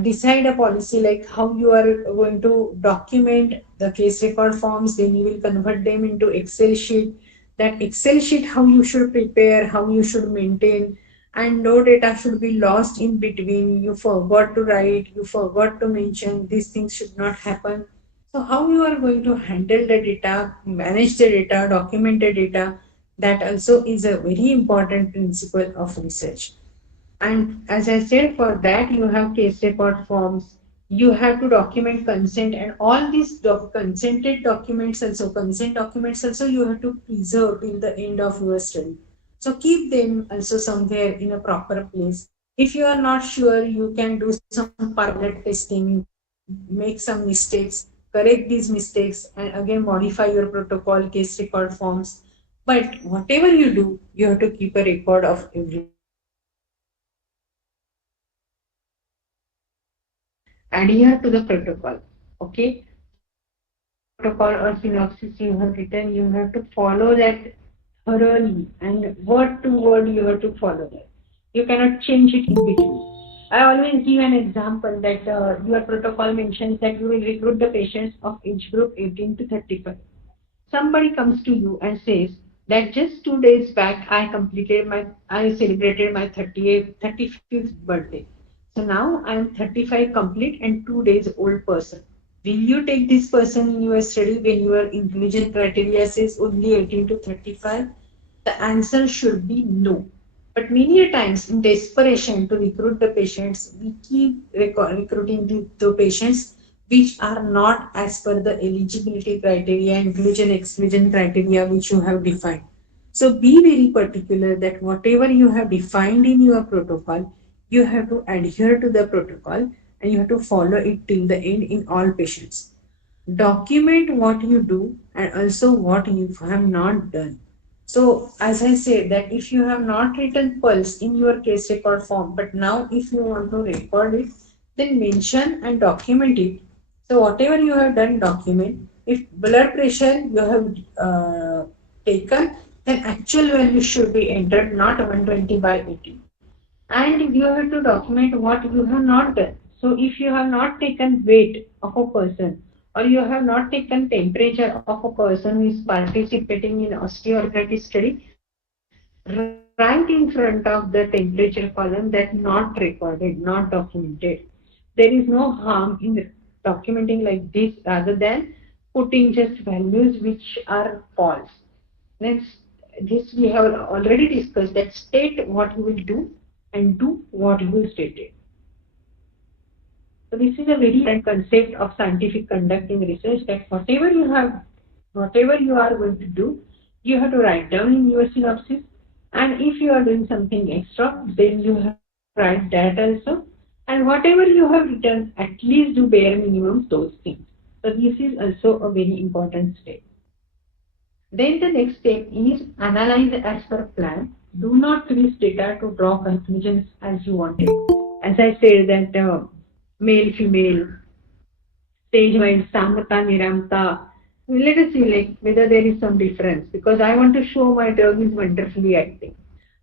decide a policy like how you are going to document the case record forms, then you will convert them into Excel sheet. That Excel sheet, how you should prepare, how you should maintain, and no data should be lost in between. You forgot to write, you forgot to mention, these things should not happen. So how you are going to handle the data, manage the data, document the data, that also is a very important principle of research. And as I said, for that you have case record forms. You have to document consent, and all these consented documents also, consent documents also, you have to preserve till the end of your study. So keep them also somewhere in a proper place. If you are not sure, you can do some pilot testing, make some mistakes, correct these mistakes, and again modify your protocol, case record forms. But whatever you do, you have to keep a record of everything. Adhere to the protocol. Okay. So whatever protocol or synopsis you have written, you have to follow that thoroughly, and word to word you have to follow that. You cannot change it in between. I always give an example that your protocol mentions that you will recruit the patients of age group 18 to 35. Somebody comes to you and says that just 2 days back I celebrated my 35th birthday. So now I am 35 complete and 2 days old person. Will you take this person in your study when your inclusion criteria says only 18 to 35? The answer should be no. But many a times in desperation to recruit the patients, we keep recruiting the patients which are not as per the eligibility criteria, inclusion exclusion criteria which you have defined. So be very particular that whatever you have defined in your protocol, you have to adhere to the protocol and you have to follow it till the end in all patients. Document what you do and also what you have not done. So, as I said, that if you have not written pulse in your case record form, but now if you want to record it, then mention and document it. So, whatever you have done, document. If blood pressure you have taken, then actual value should be entered, not 120 by 80. And you have to document what you have not done. So if you have not taken weight of a person or you have not taken temperature of a person who is participating in osteoarthritis study, write in front of the temperature column that not recorded, not documented. There is no harm in documenting like this rather than putting just values which are false. Next, this we have already discussed that state what you will do and do what you stated. So this is a very important concept of scientific conducting research that whatever you are going to do, you have to write down in your synopsis. And if you are doing something extra, then you have to write that also. And whatever you have written, at least do bare minimum those things. So this is also a very important step. Then the next step is analyze as per plan. Do not twist data to draw conclusions as you wanted. As I said that male, female, stage wise, samata, niramta. Let us see like whether there is some difference because I want to show my drug is wonderfully acting.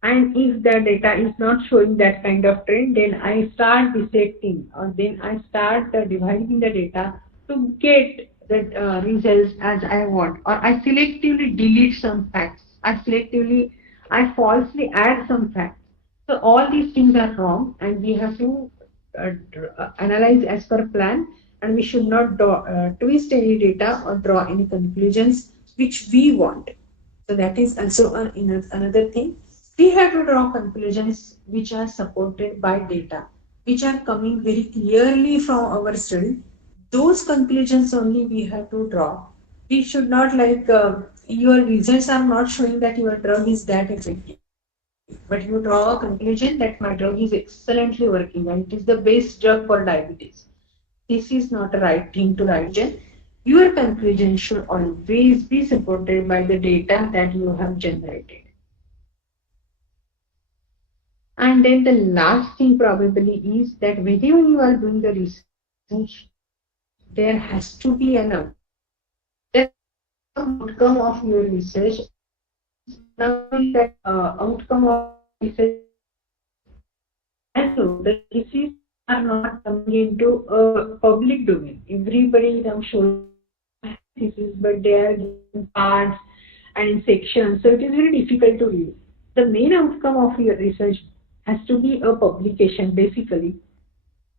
And if the data is not showing that kind of trend, then I start dissecting or then I start dividing the data to get the results as I want, or I selectively delete some facts. I falsely add some facts. So all these things are wrong, and we have to analyze as per plan, and we should not twist any data or draw any conclusions which we want. So that is also another thing. We have to draw conclusions which are supported by data, which are coming very clearly from our study. Those conclusions only we have to draw. We should not like your results are not showing that your drug is that effective, but you draw a conclusion that my drug is excellently working and it is the best drug for diabetes. This is not a right thing to write. Your conclusion should always be supported by the data that you have generated. And then the last thing probably is that whenever you are doing the research, there has to be an outcome. There has to be some outcome of your research. Now that outcome of your research and so the diseases are not coming into a public domain. Everybody now shows diseases, but they are in parts and in sections, so it is very difficult to read. The main outcome of your research has to be a publication basically.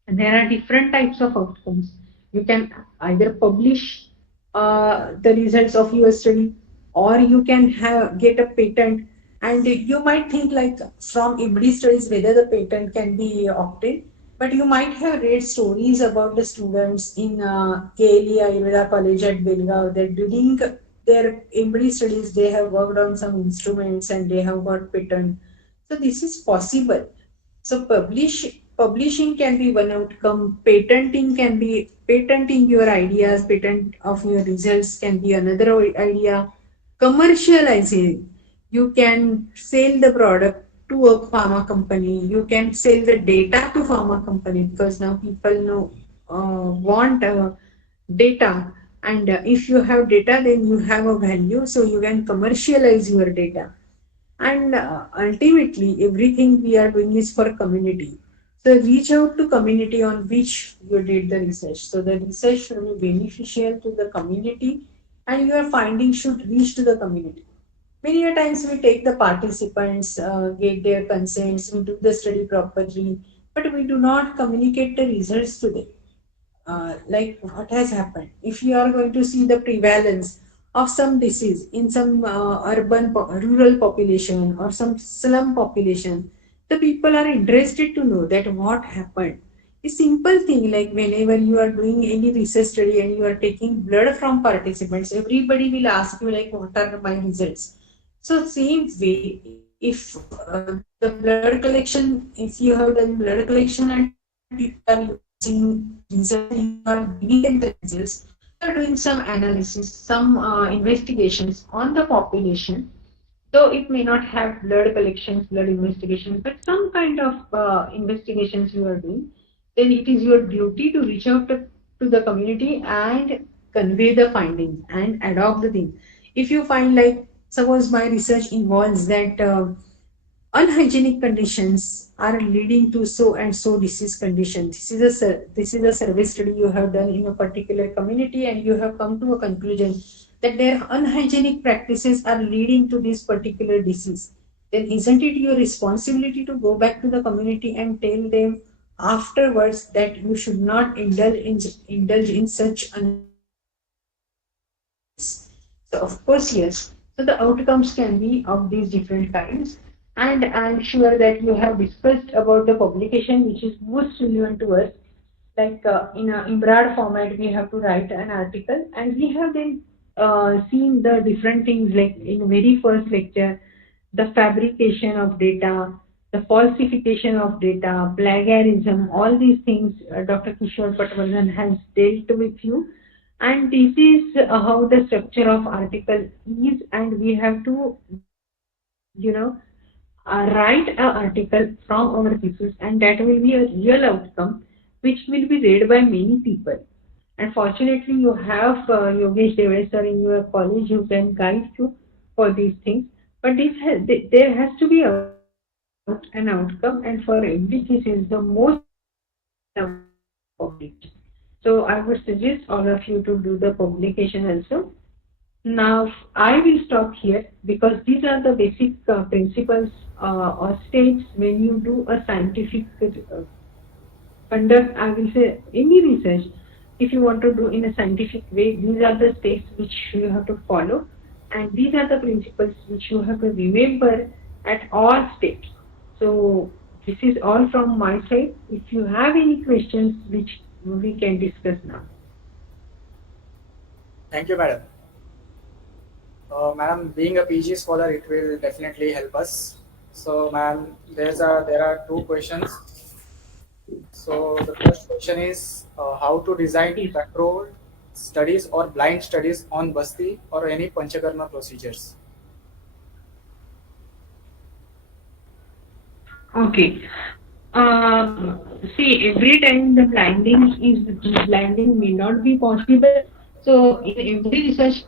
And there are different types of outcomes. You can either publish the results of your study, or you can get a patent. And you might think like from MD studies whether the patent can be obtained, but you might have read stories about the students in KLE Ayurveda College at Belgaum that during their MD studies they have worked on some instruments and they have got patent. So this is possible. So publishing can be one outcome. Patenting your ideas, patent of your results can be another idea. Commercializing, you can sell the product to a pharma company. You can sell the data to pharma company because now people want data, and if you have data, then you have a value. So you can commercialize your data. And ultimately, everything we are doing is for community. So reach out to community on which you did the research. So the research should be beneficial to the community, and your findings should reach to the community. Many a times we take the participants, get their consents, we do the study properly, but we do not communicate the results to them. Like what has happened. If you are going to see the prevalence of some disease in some rural population or some slum population, the people are interested to know that what happened. A simple thing like whenever you are doing any research study and you are taking blood from participants, everybody will ask you like, what are my results? So same way, if the blood collection, if you have done blood collection and you are using results and you are giving them the results, you are doing some analysis, some investigations on the population. Though it may not have blood collections, blood investigations, but some kind of investigations you are doing, then it is your duty to reach out to the community and convey the findings and adopt the thing. If you find like, suppose my research involves that unhygienic conditions are leading to so and so disease condition. This is a survey study you have done in a particular community, and you have come to a conclusion that their unhygienic practices are leading to this particular disease. Then isn't it your responsibility to go back to the community and tell them afterwards that you should not indulge in such unhygienic practices? So of course, yes. So the outcomes can be of these different kinds. And I'm sure that you have discussed about the publication which is most relevant to us. Like in a IMRAD format, we have to write an article, and we have then seen the different things like in very first lecture, the fabrication of data, the falsification of data, plagiarism, all these things Dr. Kishore Patwardhan has dealt with you. And this is how the structure of article is, and we have to, write an article from our thesis, and that will be a real outcome which will be read by many people. And fortunately, you have Yogesh Deve sir in your college who can guide you for these things. But there has to be an outcome, and for every thesis, the most published. So I would suggest all of you to do the publication also. Now, I will stop here because these are the basic principles or steps when you do a scientific conduct, I will say, any research. If you want to do in a scientific way, these are the steps which you have to follow, and these are the principles which you have to remember at all steps. So, this is all from my side. If you have any questions, which we can discuss now. Thank you, madam. Madam, being a PG scholar, it will definitely help us. So, ma'am, there are two questions. So, the first question is how to design controlled studies or blind studies on Basti or any Panchakarma procedures. Okay. See, every time the blinding may not be possible. So in every research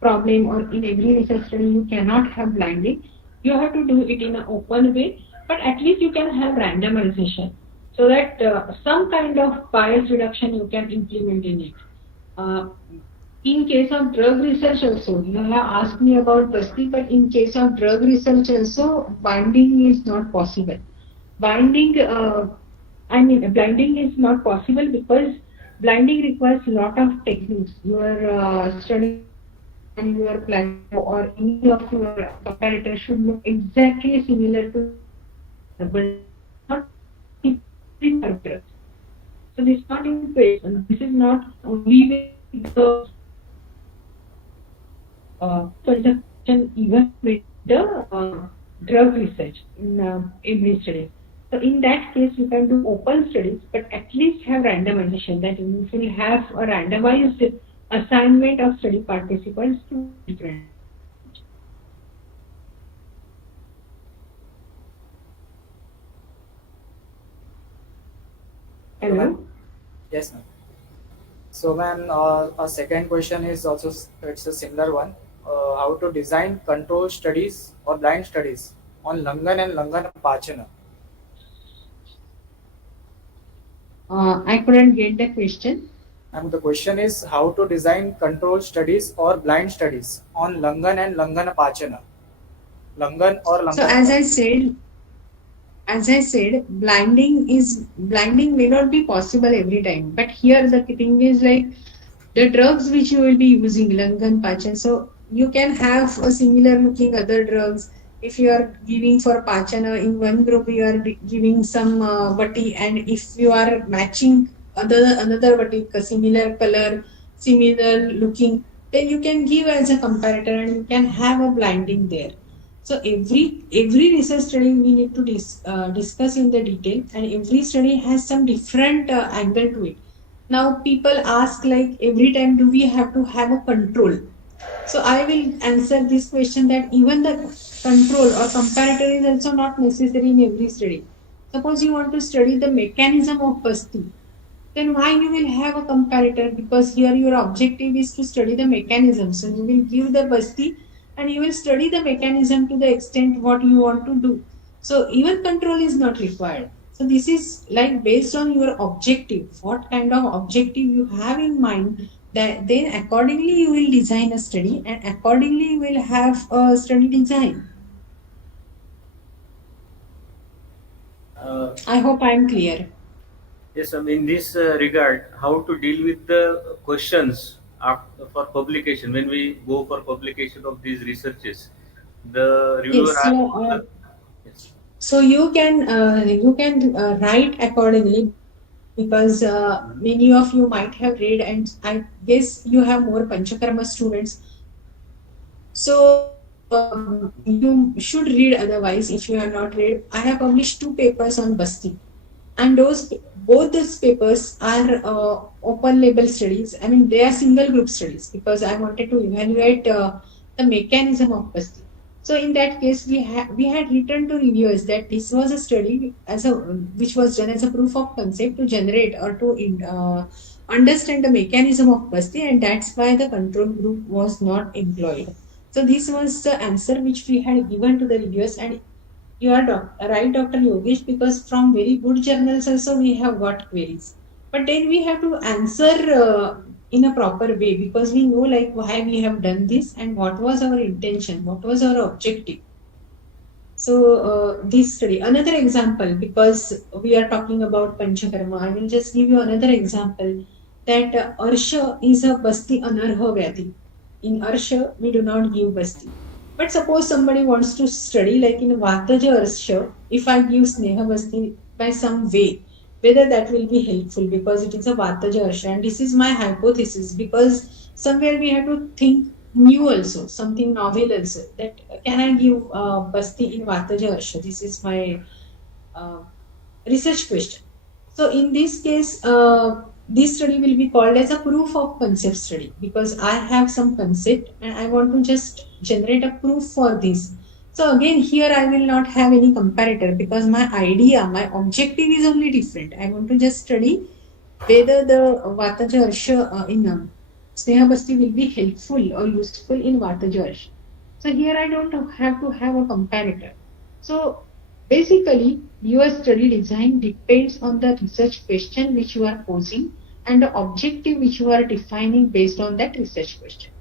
problem or in every research study, you cannot have blinding. You have to do it in an open way, but at least you can have randomization so that some kind of bias reduction you can implement in it. In case of drug research also, you have asked me about Basti, but in case of drug research also, binding is not possible. Blinding is not possible because blinding requires a lot of techniques. Your study and your plan or any of your comparator should look exactly similar to but not perfect. So this is not in question. This is not only with the conduction even with the drug research in every study. So in that case, you can do open studies, but at least have randomization. That you will have a randomized assignment of study participants to different. Hello? Yes, ma'am. So, ma'am, our second question is also it's a similar one. How to design control studies or blind studies on Langan and Langan Pachana. I couldn't get the question. And the question is how to design control studies or blind studies on Langan and Langan Pachana. Langan or Langan. So as I said, blinding may not be possible every time. But here the thing is like the drugs which you will be using, Langan, Pachan. So you can have a similar looking other drugs if you are giving for Pachana, in one group you are giving some vati, and if you are matching another vati, similar color, similar looking, then you can give as a comparator and you can have a blinding there. So every research study we need to discuss in the detail, and every study has some different angle to it. Now people ask, like, every time do we have to have a control? So I will answer this question that even the control or comparator is also not necessary in every study. Suppose you want to study the mechanism of Basti, then why you will have a comparator? Because here your objective is to study the mechanism. So you will give the Basti and you will study the mechanism to the extent what you want to do. So even control is not required. So this is like based on your objective, what kind of objective you have in mind, that then accordingly you will design a study and accordingly you will have a study design. Uh, I hope I am clear. yes, in this regard, how to deal with the questions after, for publication when we go for publication of these researches, the reviewer Yes, asks. so Yes. so you can write accordingly, because many of you might have read, and I guess you have more Panchakarma students. So you should read. Otherwise, if you have not read, I have published 2 papers on Basti, and both those papers are open label studies. I mean, they are single group studies because I wanted to evaluate the mechanism of Basti. So in that case, we had written to reviewers that this was a study which was done as a proof of concept to generate or to understand the mechanism of Basti, and that's why the control group was not employed. So this was the answer which we had given to the reviewers, and you are right, Dr. Yogesh, because from very good journals also we have got queries. But then we have to answer in a proper way, because we know like why we have done this and what was our intention, what was our objective. So this study, another example, because we are talking about Panchakarma, I will just give you another example that Arsha is a Basti Anarha Vyadhi. In Arsha, we do not give Basti. But suppose somebody wants to study like in Vataja Arsha, if I give Sneha Basti by some way, whether that will be helpful, because it is a Vataja Arsha, and this is my hypothesis, because somewhere we have to think new also, something novel also. That can I give Basti in Vataja Arsha? This is my uh, research question. So in this case, this study will be called as a proof of concept study, because I have some concept and I want to just generate a proof for this. So again, here I will not have any comparator, because my idea, my objective is only different. I want to just study whether the Vataja Arsha in Sneha Basti will be helpful or useful in Vataja Arsha. So here I don't have to have a comparator. So basically, your study design depends on the research question which you are posing and the objective which you are defining based on that research question.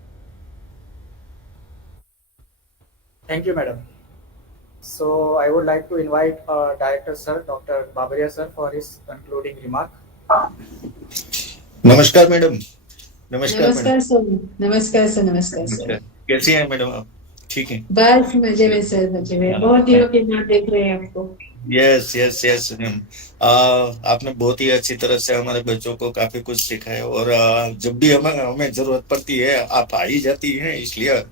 Thank you, madam. So I would like to invite Director Sir, Dr. Babaria Sir, for his concluding remark. नमस्कार madam. नमस्कार madam. नमस्कार sir. नमस्कार sir. नमस्कार sir. नमस्कार। कैसी हैं madam आप? ठीक हैं? बस मजे में सर, मजे में। बहुत दिनों के बाद देख रहे हैं आपको। Yes yes yes ma'am. आपने बहुत ही अच्छी तरह से हमारे बच्चों को काफी कुछ सिखाया, और जब भी हमें जरूरत पड़ती है आप आ ही जाती हैं, इसलिए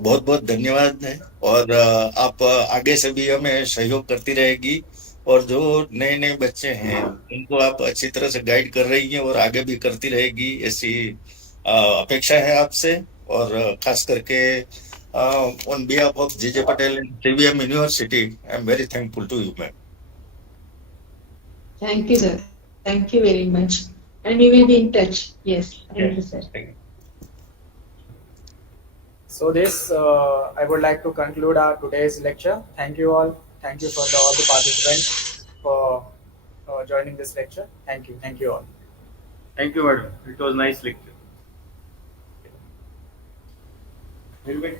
बहुत बहुत धन्यवाद है। और आप आगे से भी हमें सहयोग करती रहेगी, और जो नए नए बच्चे हैं उनको आप अच्छी तरह से गाइड कर रही हैं और आगे भी करती रहेगी, ऐसी अपेक्षा है आपसे। और खास करके on behalf of J.J. Patel and CVM University, I am very thankful to you, ma'am. Thank you, sir. Thank you very much. And we will be in touch. Yes. Thank you, sir. Thank you. So this, I would like to conclude our today's lecture. Thank you all. Thank you for all the participants for joining this lecture. Thank you. Thank you all. Thank you, madam. It was nice lecture. Very good.